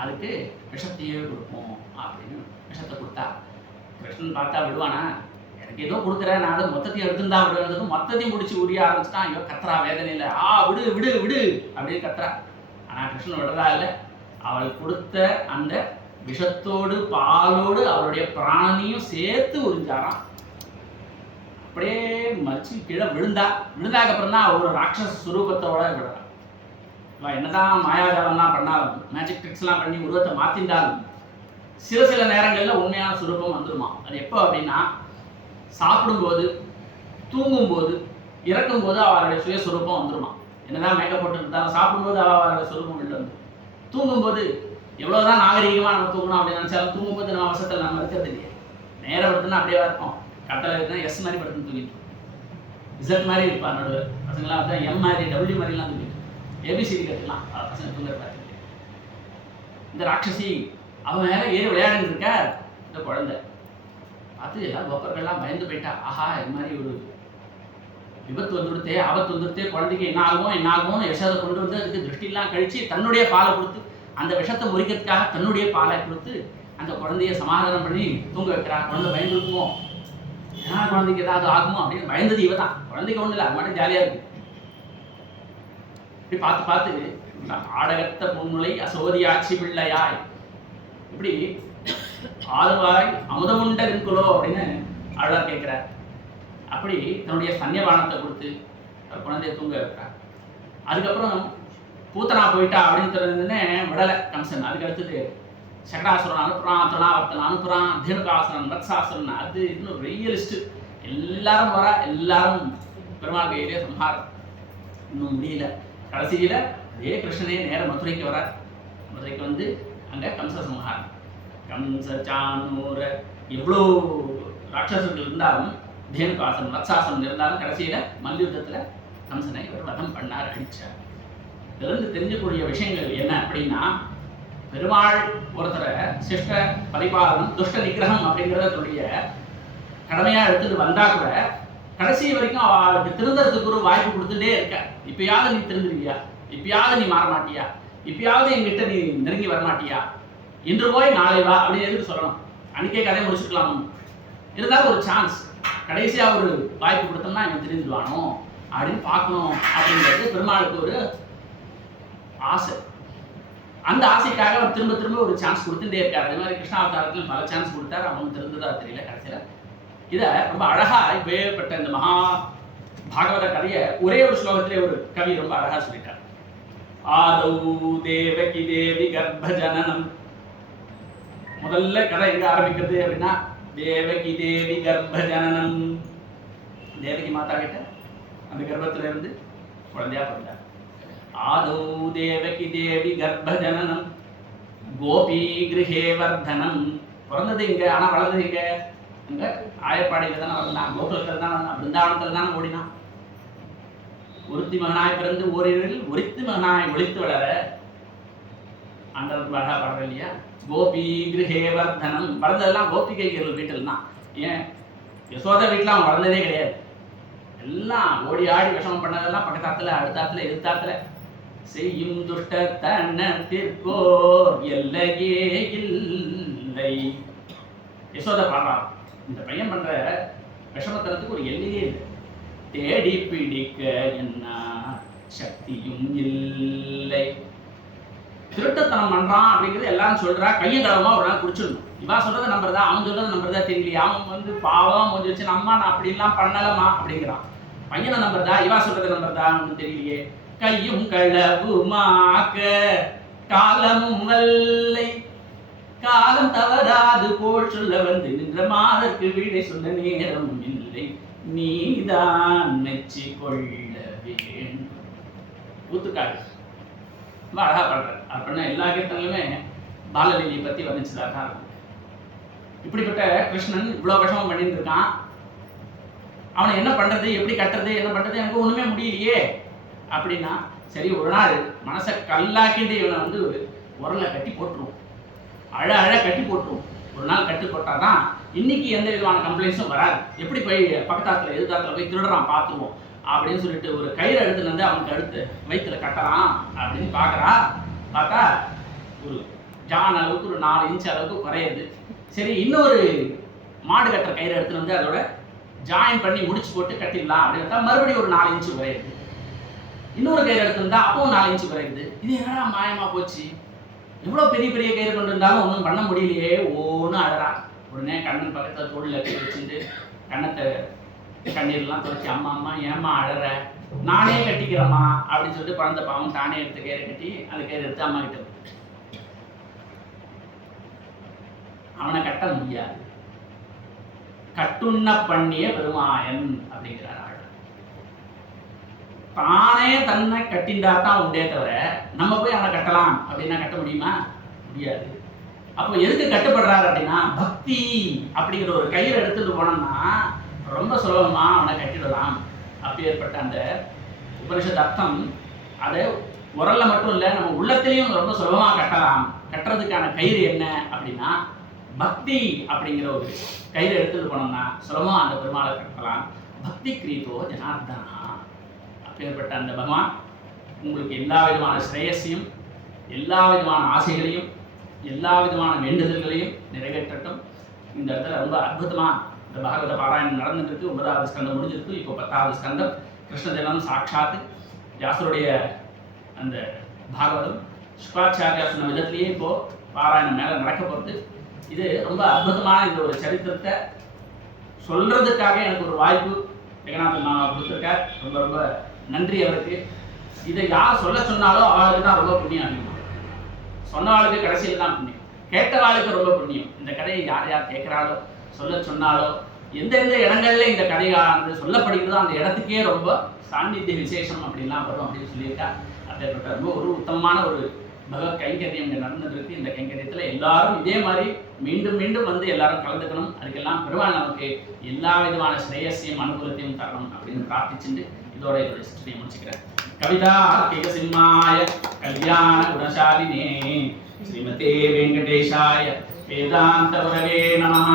அதுக்கு விஷத்தையே கொடுப்போம் அப்படின்னு விஷத்தை கொடுத்தா. கிருஷ்ணன் பார்த்தா விடுவானா? எனக்கு ஏதோ கொடுக்குறேன், நான் அதை மொத்தத்தையும் எடுத்துருந்தா விடுறது, மொத்தத்தையும் முடிச்சு உரிய ஆரம்பிச்சுட்டான். ஐயோ கத்துறா வேதனையில், விடு விடு விடு அப்படின்னு கத்துறா. ஆனால் கிருஷ்ணன் விடுறதா இல்லை. அவள் கொடுத்த அந்த விஷத்தோடு பாலோடு அவளுடைய பிராணனையும் சேர்த்து உறிஞ்சாராம். அப்படியே மறிச்சு கீழே விழுந்தாக்கு அப்புறம் தான் அவரோட ராட்சச சுரூபத்தோட விடுறான். என்னதான் மாயாஜாலம்லாம் பண்ணாலும், மேஜிக் ட்ரிக்ஸ்லாம் பண்ணி உருவத்தை மாற்றிருந்தாலும் சில நேரங்களில் உண்மையான சுரூபம் வந்துடுமா. அது எப்போ அப்படின்னா, சாப்பிடும்போது, தூங்கும்போது, இறக்கும்போது அவளுடைய சுயஸ்வரூபம் வந்துடுமா. என்னதான் மேக்கப் போட்டு இருந்தாலும் சாப்பிடும்போது அவளுடைய சுரூபம் வெளில வந்துடும். தூங்கும்போது எவ்வளோதான் நாகரிகமாக நம்ம தூங்கணும் அப்படின்னு நினச்சாலும் தூங்கும்போது நம்ம அவசரத்தில் நம்ம இருக்கிறது இல்லையா. நேரம் படுத்துனா அப்படியே இருக்கும். கட்டளை இருக்குன்னா எஸ் மாதிரி படுத்துன்னு தூங்கிட்டு, இசட் மாதிரி இருப்பார் நடுவர். பசங்களாம் வந்து எம் மாதிரி டபிள்யூ மாதிரிலாம் தூங்கிட்டு ஏபிசிடி கற்றுக்கலாம் பசங்க தூங்குற பார்த்து. இந்த ராட்சசி அவன் மேலே ஏறி விளையாடுன்னு இருக்க. இந்த குழந்தை பார்த்து எல்லா கோப்பர்கள்லாம் பயந்து போயிட்டா. ஆஹா, இது மாதிரி ஒரு விபத்து வந்துடுத்தே, ஆபத்து வந்துடுத்தே, குழந்தைக்கு என்ன ஆகுமோன்னு யசோதை கொண்டு வந்து அதுக்கு திருஷ்டிலாம் கழித்து தன்னுடைய பாலை கொடுத்து, அந்த விஷத்தை முறிக்கிறதுக்காக தன்னுடைய பாலை கொடுத்து அந்த குழந்தைய சமாதானம் பண்ணி தூங்க வைக்கிறா. குழந்தை பயந்துருக்குமோ, ஏன்னா குழந்தைக்கு ஏதாவது ஆகுமோ அப்படின்னு பயந்தது இவ தான். குழந்தைக்கு ஒன்றும் இல்லை, அது மட்டும் ஜாலியாக இருக்கு. இப்படி பார்த்து ஆடகத்த பொன்முலை அசோதி ஆட்சி பிள்ளையாய், இப்படி ஆளுவாய் அமுதமுண்ட இருக்குலோ அப்படின்னு ஆழ்வார் கேட்கிறார். அப்படி தன்னுடைய சன்னியபானத்தை கொடுத்து குழந்தைய தூங்க வைக்கிறார். அதுக்கப்புறம் பூத்தனா போயிட்டா அப்படின்னு தெரிஞ்சதுன்னே விடலை கம்சன். அதுக்கு அடுத்தது சகடாசுரன் அனுப்புறான், திருணாவர்த்தன் அனுப்புறான், தீனுகாசுரன், வத்சாசுரன், அது இன்னும் பெரிய லிஸ்ட்டு. எல்லாரும் வர, எல்லாரும் பெருமாள் கையிலே சம்ஹாரம். இன்னும் முடியல. கடைசியில் அதே கிருஷ்ணனே நேர மதுரைக்கு வரார். மதுரைக்கு வந்து அங்கே கம்ச சம்ஹாரம். கம்ச சானூர எவ்வளோ ராட்சசர்கள் இருந்தாலும், தேனுகாசன் வத்சாசன் இருந்தாலும் கடைசியில் மல்யுத்தத்தில் கம்சனை இவர் வதம் பண்ணார், அடித்தார். இதிலிருந்து தெரிஞ்சக்கூடிய விஷயங்கள் என்ன அப்படின்னா, பெருமாள் ஒருத்தரை சிஷ்ட பரிபாலனம் துஷ்ட நிகிரகம் அப்படிங்கிறதுடைய கடமையாக எடுத்துட்டு வந்தா கூட கடைசி வரைக்கும் அவளுக்கு திருந்தறதுக்கு ஒரு வாய்ப்பு கொடுத்துட்டே இருக்க. இப்பயாவது நீ திருந்துருவியா, இப்பயாவது நீ மாற மாட்டியா, இப்பயாவது என்கிட்ட நீ நெருங்கி வரமாட்டியா, இன்று போய் நாளை வா அப்படின்னு எதுக்கு சொல்லணும். அன்னைக்கே கதையை முடிச்சுக்கலாமோ. இருந்தாலும் ஒரு சான்ஸ், கடைசியாக ஒரு வாய்ப்பு கொடுத்தோம்னா இவன் தெரிஞ்சுடுவானோ அப்படின்னு பார்க்கணும் அப்படிங்கிறது பெருமாளுக்கு ஒரு ஆசை. அந்த ஆசைக்காக அவர் திரும்ப திரும்ப ஒரு சான்ஸ் கொடுத்துட்டே இருக்காரு. அதே மாதிரி கிருஷ்ணாவதாரத்தில் பல சான்ஸ் கொடுத்தாரு, அவங்க தெரிஞ்சதா தெரியல. கடைசியில் இதை ரொம்ப அழகா இப்பேற்பட்ட இந்த மகா பாகவத கதையை ஒரே ஒரு ஸ்லோகத்திலே ஒரு கவி ரொம்ப அழகா சொல்லிட்டார். ஆதௌ தேவகி தேவி கர்ப்பஜனனம். முதல்ல கதை எங்க ஆரம்பிக்கிறது அப்படின்னா தேவகி தேவி கர்ப்பஜனனம். தேவகி மாதா கிட்ட அந்த கர்ப்பத்துல இருந்து குழந்தையா பிறந்தார். ஆதௌ தேவகி தேவி கர்ப்பஜனனம் கோபி கிருஹே வர்தனம். பிறந்தது இங்க, ஆனா வளர்ந்தது இங்க அங்க ஆயப்பாடியில தானே வளர்ந்தான், கோகுலத்துல தானே வந்தான், பிருந்தாவனத்துல தானே ஓடினான். ஒருத்தி மகனாய் பிறந்து ஓரிரில் ஒருத்தி மகனாய் ஒழித்து வளர ஆண்டவர் அழகா பாடுற இல்லையா. கோபி கிருஹே வர்தனம். வளர்ந்ததெல்லாம் கோபிகைகள் வீட்டில் தான். ஏன் யசோத வீட்டில் அவன் வளர்ந்ததே கிடையாது. எல்லாம் ஓடி ஆடி விஷமம் பண்ணதெல்லாம் பக்கத்தாத்துல அடுத்தாத்துல எதிர்த்தாத்துல. செய்யும் துஷ்ட தன்னத்திற்கோர் எல்லையே இல்லை. யசோத பாடுறான், இந்த பையன் பண்ற விஷமத்தனத்துக்கு ஒரு எல்லையே இல்லை. தேடி பிடிக்க என்ன சக்தியும் இல்லை. திருட்டத்தனம் பண்றான் அப்படிங்கிறது எல்லாரும் சொல்றா. கையும் களவமா ஒரு நாள் குடிச்சிடணும். இவா சொல்றதை நம்புறதா அவன் சொல்றதை நம்புறதா தெரியலையா. அவன் பாவம் கொஞ்சம் வச்சு நம்ம நான் அப்படிலாம் பண்ணலமா அப்படிங்கிறான். பையனை நம்புறதா இவா சொல்றதை நம்புறதா ஒன்றும் தெரியலையே. கையும் களவுமாக்க காலமும் வல்லை, காலம் தவறாது போல் சொல்ல வந்து நின்ற மாதற்கு வீடை சொல்ல நேரமும் இல்லை, நீதான் மெச்சி கொள்ள வேண்டும். ஊத்துக்காடு ரொம்ப அழகா பாடுறாரு. அப்படின்னா எல்லா கீர்த்தனையுமே பாலலீலையை பத்தி வர்ணிச்சதாக தான் இருக்கும். இப்படிப்பட்ட கிருஷ்ணன் இவ்வளவு விஷமம் பண்ணிட்டு இருக்கான். அவனை என்ன பண்றது, எப்படி கட்டுறது, என்ன பண்றது, எனக்கு ஒண்ணுமே முடியலையே அப்படின்னா, சரி ஒரு நாள் மனசை கல்லாக்கிட்டு இவனை வந்து உரலை கட்டி போட்டுருவோம், அழ கட்டி போட்டுருவோம். ஒரு நாள் கட்டி போட்டாதான் இன்னைக்கு எந்த விதமான கம்ப்ளைண்ட்ஸும் வராது. எப்படி போய் பக்கத்தாத்துல எதிர்த்தாத்துல போய் திருடுறான் பார்த்துருவோம் அப்படின்னு சொல்லிட்டு ஒரு கயிறு எடுத்துன்னு வந்து அவனுக்கு அடுத்து வயிற்றுல கட்டலாம் அப்படின்னு பார்க்குறா. பார்த்தா ஒரு ஜான் அளவுக்கு ஒரு 4 இன்ச் அளவுக்கு குறையுது. சரி இன்னொரு மாடு கட்டுற கயிறு எடுத்துன்னு வந்து அதோட ஜாயின் பண்ணி முடிச்சு போட்டு கட்டிடலாம் அப்படின்னு பார்த்தா மறுபடியும் ஒரு 4 இன்ச்சு குறையுது. இன்னொரு கயிறு எடுத்துருந்தா அப்பவும் 4 இன்ச்சு குறையுது. இது என்னடா மாயமா போச்சு, எவ்வளோ பெரிய பெரிய கயிறு கொண்டு இருந்தாலும் ஒன்றும் பண்ண முடியலையே ஓன்னு அழறா. உடனே கண்ணன் பக்கத்தில் தோளில் கை வச்சுட்டு கண்ணத்தை கண்ணீர்லாம் துடைச்சி, அம்மா அம்மா ஏம்மா அழற, நானே கட்டிக்கிறேம்மா அப்படின்னு சொல்லிட்டு குழந்தை பாவம் தானே எடுத்து கயிறு கட்டி அந்த கயிறு எடுத்து அம்மா கிட்ட அவனை கட்ட முடியாது. கட்டுண்ண பண்ணிய பெருமாயன் அப்படிங்கிறார். தானே தன்னை கட்டிண்டா தான் உண்டே தவிர நம்ம போய் அவனை கட்டலாம் அப்படின்னா கட்ட முடியுமா? முடியாது. அப்போ எதுக்கு கட்டுப்படுறாரு அப்படின்னா பக்தி அப்படிங்கிற ஒரு கயிறு எடுத்துட்டு போனோம்னா ரொம்ப சுலபமா அவனை கட்டிடலாம். அப்பேற்பட்ட அந்த உபனிஷத் அர்த்தம் அதை உரல்ல மட்டும் இல்லை, நம்ம உள்ளத்திலையும் ரொம்ப சுலபமா கட்டலாம். கட்டுறதுக்கான கயிறு என்ன அப்படின்னா பக்தி அப்படிங்கிற ஒரு கயிறு எடுத்துட்டு போனோம்னா சுலபமா அந்த பெருமாளை கட்டலாம். பக்தி கிரீதோ ஜனார்தனா. அப்பேற்பட்ட அந்த பகவான் உங்களுக்கு எல்லா விதமான ஸ்ரேயஸையும் எல்லா விதமான ஆசைகளையும் எல்லா விதமான வேண்டுதல்களையும் நிறைவேற்றட்டும். இந்த இடத்துல ரொம்ப அற்புதமா இந்த பாகவத பாராயணம் நடந்துருக்கு. 9வது ஸ்கந்தம் முடிஞ்சிருக்கு. இப்போ 10வது ஸ்கந்தம் கிருஷ்ண தினம் சாட்சாத்து வியாசருடைய அந்த பாகவதம் சுக்காச்சாரியா சொன்ன விதத்திலேயே இப்போ பாராயணம் மேலே நடக்க போகிறது. இது ரொம்ப அற்புதமான இந்த ஒரு சரித்திரத்தை சொல்றதுக்காக எனக்கு ஒரு வாய்ப்பு ஜெகநாதன் மாமா கொடுத்துருக்கார். ரொம்ப ரொம்ப நன்றி அவருக்கு. இதை யார் சொல்ல சொன்னாலும் அவளுக்கு தான் ரொம்ப புண்ணியம் அதிகமாக. சொன்னவாளுக்கு கடைசியில் தான் புண்ணியம், கேட்டவாளுக்கு ரொம்ப புண்ணியம். இந்த கதையை யார் யார் கேட்குறாளோ சொல்ல சொன்னாலோ எந்தெந்த இடங்கள்ல இந்த கதையானது சொல்லப்படுகிறதோ அந்த இடத்துக்கே ரொம்ப சாநித்திய விசேஷம் அப்படின்லாம் வரும் அப்படின்னு சொல்லியிருக்கா. அப்பேற்பட்ட ரொம்ப ஒரு உத்தமமான ஒரு பகவத் கைங்கரியம் இங்கே நடந்துருக்கு. இந்த கைங்கரியத்தில் எல்லாரும் இதே மாதிரி மீண்டும் மீண்டும் வந்து எல்லாரும் கலந்துக்கணும். அதுக்கெல்லாம் பெருமாள் நமக்கு எல்லா விதமான ஸ்ரேயஸையும் அனுகூலத்தையும் தரணும் அப்படின்னு பிரார்த்திச்சுட்டு இதோட என்னுடைய சிஸ்டரை முடிச்சுக்கிறேன். கவிதா சிம்மாய கல்யாண குணசாலினே ஸ்ரீமதே வெங்கடேஷாய வேதாந்த உரவே நமஹ.